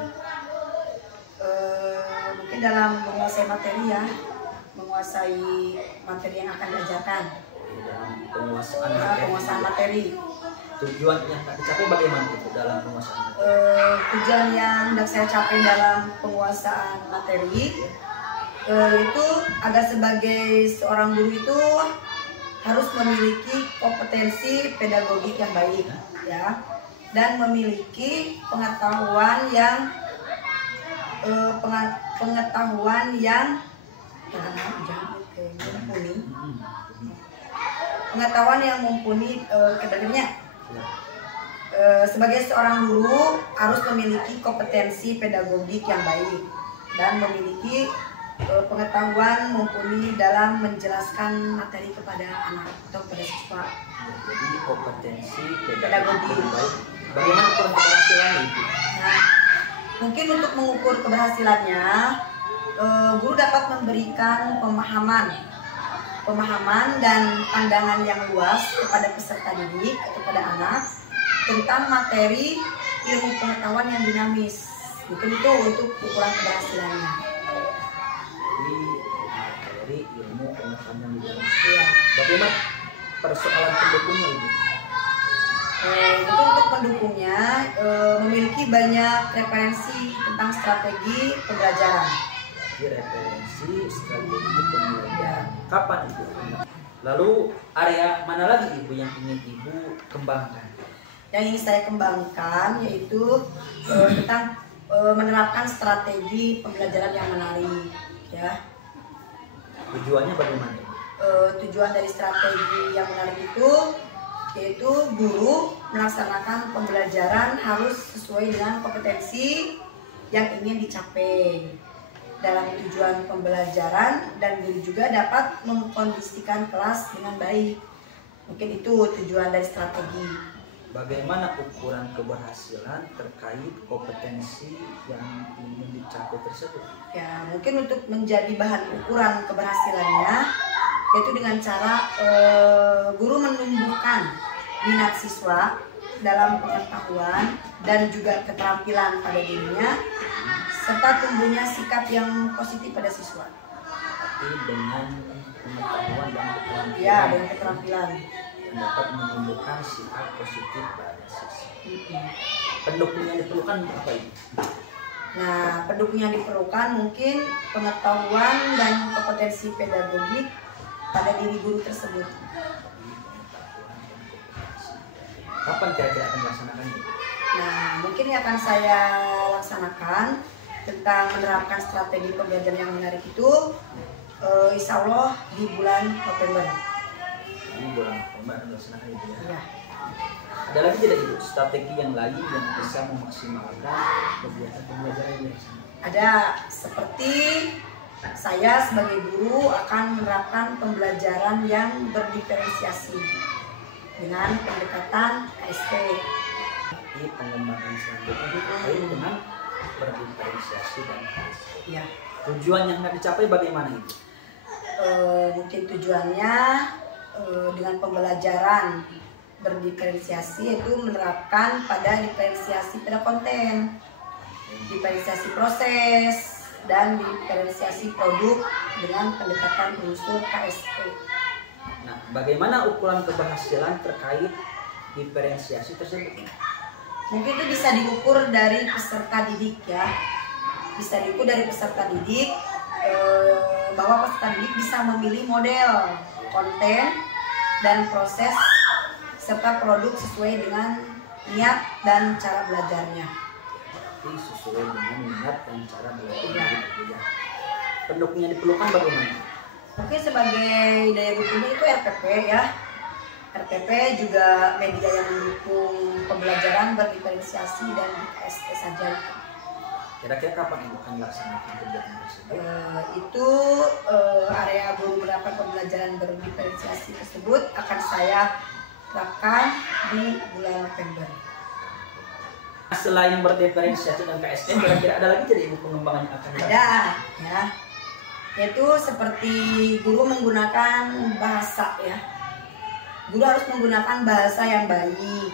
Mungkin dalam menguasai materi ya, menguasai materi yang akan diajarkan. Dalam penguasaan materi. Tujuan yang tak dicapai bagaimana Ibu dalam penguasaan materi? Tujuan yang hendak saya capai dalam penguasaan materi itu agar sebagai seorang guru itu harus memiliki kompetensi pedagogik yang baik ya. dan memiliki pengetahuan yang mumpuni. Sebagai seorang guru harus memiliki kompetensi pedagogik yang baik dan memiliki pengetahuan mumpuni dalam menjelaskan materi kepada anak atau kepada siswa. Jadi kompetensi pedagogik yang baik. Bagaimana ukur keberhasilannya itu? Nah, mungkin untuk mengukur keberhasilannya, guru dapat memberikan pemahaman dan pandangan yang luas kepada peserta didik atau kepada anak tentang materi ilmu pengetahuan yang dinamis. Mungkin itu untuk ukuran keberhasilannya. Jadi materi ilmu pengetahuan yang dinamis. Ya. Bagaimana persoalan pendukungnya itu? Untuk pendukungnya memiliki banyak referensi tentang strategi pembelajaran. Referensi strategi pembelajaran. Kapan itu? Lalu area mana lagi Ibu yang ingin Ibu kembangkan? Yang ingin saya kembangkan yaitu tentang menerapkan strategi pembelajaran yang menarik, ya. Tujuannya bagaimana? Tujuan dari strategi yang menarik itu yaitu guru melaksanakan pembelajaran harus sesuai dengan kompetensi yang ingin dicapai dalam tujuan pembelajaran, dan guru juga dapat mengkondisikan kelas dengan baik. Mungkin itu tujuan dari strategi. Bagaimana ukuran keberhasilan terkait kompetensi yang ingin dicapai tersebut? Ya, mungkin untuk menjadi bahan ukuran keberhasilannya yaitu dengan cara guru menumbuhkan minat siswa dalam pengetahuan dan juga keterampilan pada dirinya, serta tumbuhnya sikap yang positif pada siswa. Tapi dengan pengetahuan dan keterampilan. Ya, dengan keterampilan. Dapat menumbuhkan sikap positif pada siswa. Pendukung yang diperlukan apa itu? Nah, pendukung yang diperlukan mungkin pengetahuan dan kompetensi pedagogik pada diri guru tersebut. Kapan kira-kira akan melaksanakannya? Nah, mungkin yang akan saya laksanakan tentang menerapkan strategi pembelajaran yang menarik itu insya Allah di bulan November. Di bulan November akan melaksanakan itu ya? Ya. Ada lagi tidak Ibu strategi yang lain yang bisa memaksimalkan kegiatan pembelajaran ini? Ada, seperti saya sebagai guru akan menerapkan pembelajaran yang berdiferensiasi dengan pendekatan KSP. Di pengembangan selanjutnya terkait dengan berdiferensiasi dan KSP. Ya. Tujuan yang hendak dicapai bagaimana itu? Mungkin tujuannya dengan pembelajaran berdiferensiasi itu menerapkan pada diferensiasi pada konten, diferensiasi proses, dan diferensiasi produk dengan pendekatan unsur KSP. Nah, bagaimana ukuran keberhasilan terkait diferensiasi tersebut? Mungkin itu bisa diukur dari peserta didik, ya. Bisa diukur dari peserta didik bahwa peserta didik bisa memilih model, konten, dan proses serta produk sesuai dengan niat dan cara belajarnya. Jadi sesuai dengan minat dan cara belajar. Pendukung yang diperlukan bagaimana? Mungkin sebagai daya dukungnya itu RPP, ya. RPP juga media yang mendukung pembelajaran berdiferensiasi dan KSP saja. Kira-kira kapan Ibu akan melaksanakan kegiatan tersebut? Itu area guru menerapkan pembelajaran berdiferensiasi tersebut akan saya terapkan di bulan November. Selain berdiferensiasi dan KSP, kira-kira ada lagi jadi Ibu pengembangan yang akan dilakukan? Ada, ya. Yaitu seperti guru menggunakan bahasa, ya. Guru harus menggunakan bahasa yang baik,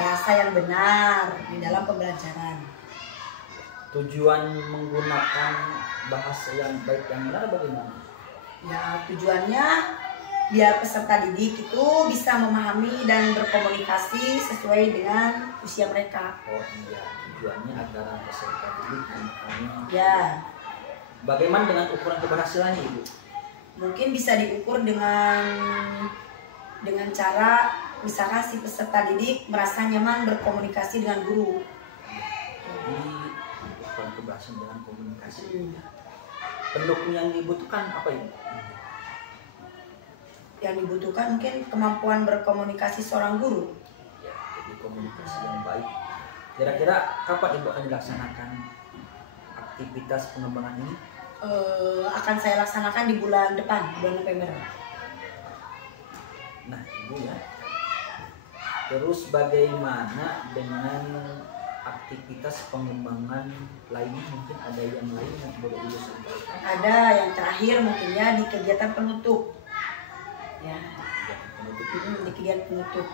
bahasa yang benar di dalam pembelajaran. Tujuan menggunakan bahasa yang baik dan benar bagaimana? Ya, tujuannya biar peserta didik itu bisa memahami dan berkomunikasi sesuai dengan usia mereka. Oh iya, tujuannya agar peserta didik memahami. Ya. Bagaimana dengan ukuran keberhasilannya Ibu? Mungkin bisa diukur dengan dengan cara misalkan si peserta didik merasa nyaman berkomunikasi dengan guru. Jadi bukan keberhasilan dengan komunikasi. Pendukung yang dibutuhkan apa Ibu? Yang dibutuhkan mungkin kemampuan berkomunikasi seorang guru. Ya, jadi komunikasi yang baik. Kira-kira kapan Ibu akan dilaksanakan aktivitas pengembangan ini? Akan saya laksanakan di bulan depan, bulan November. Nah, Ibu ya. Terus bagaimana dengan aktivitas pengembangan lainnya? Mungkin ada yang lain yang boleh Ibu sampaikan? Ada yang terakhir mungkin ya di kegiatan penutup. Ya, di kegiatan penutup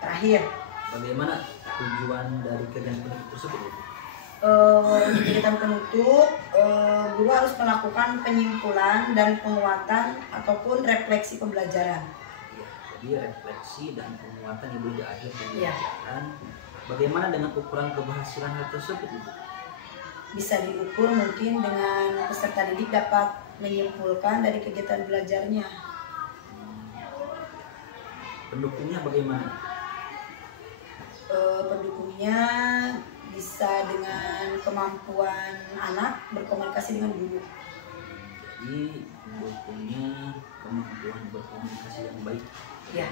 terakhir. Bagaimana tujuan dari kegiatan penutup tersebut? Di kegiatan penutup, guru harus melakukan penyimpulan dan penguatan ataupun refleksi pembelajaran. Jadi refleksi dan penguatan Ibu di akhir pembelajaran. Bagaimana dengan ukuran keberhasilan hal tersebut Ibu? Bisa diukur mungkin dengan peserta didik dapat menyimpulkan dari kegiatan belajarnya. Pendukungnya bagaimana? Pendukungnya bisa dengan kemampuan anak berkomunikasi dengan guru. Jadi pendukungnya kemampuan berkomunikasi yang baik. Ya.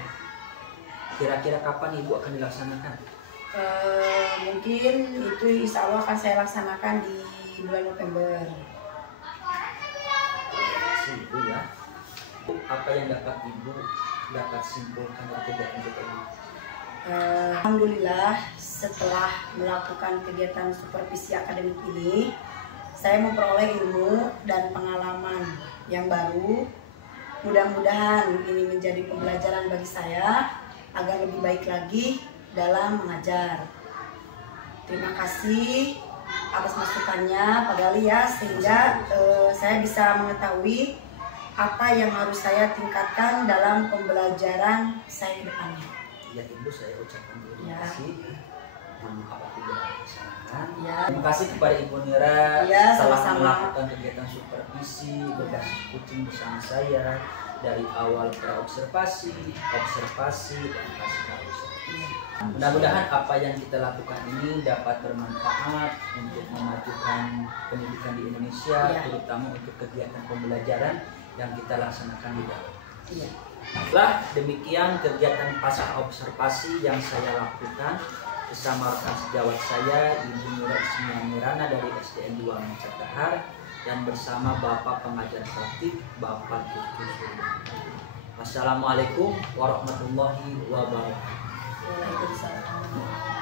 Kira-kira kapan Ibu akan dilaksanakan? Mungkin itu insya Allah akan saya laksanakan di bulan November. Itu ya. Apa yang dapat Ibu simpulkan dari kegiatan kita ini? Alhamdulillah setelah melakukan kegiatan supervisi akademik ini, saya memperoleh ilmu dan pengalaman yang baru. Mudah-mudahan ini menjadi pembelajaran bagi saya agar lebih baik lagi dalam mengajar. Terima kasih atas masukannya Pak Gali ya, sehingga saya bisa mengetahui apa yang harus saya tingkatkan dalam pembelajaran saya ke depannya. Ya Ibu, saya ucapkan terima kasih. Ya. Terima kasih kepada Ibu Nira ya, telah sama-sama melakukan kegiatan supervisi berbasis kucing bersama saya dari awal observasi dan kasih tahu. Mudah-mudahan apa yang kita lakukan ini dapat bermanfaat untuk memajukan pendidikan di Indonesia, terutama untuk kegiatan pembelajaran yang kita laksanakan di dalam. Setelah demikian kegiatan pasca observasi yang saya lakukan bersama rekan sejawat saya Ibu Nira Ismianirana dari SDN 2 Mencatahar dan bersama Bapak pengajar praktik Bapak Tutu Surya. Wassalamualaikum warahmatullahi wabarakatuh. Waalaikumsalam.